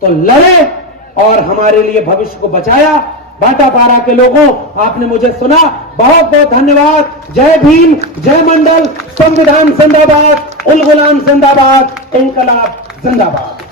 तो लड़े और हमारे लिए भविष्य को बचाया। भाटापारा के लोगों, आपने मुझे सुना, बहुत बहुत धन्यवाद। जय भीम, जय मंडल, संविधान जिंदाबाद, उल गुलाम जिंदाबाद, इंकलाब जिंदाबाद।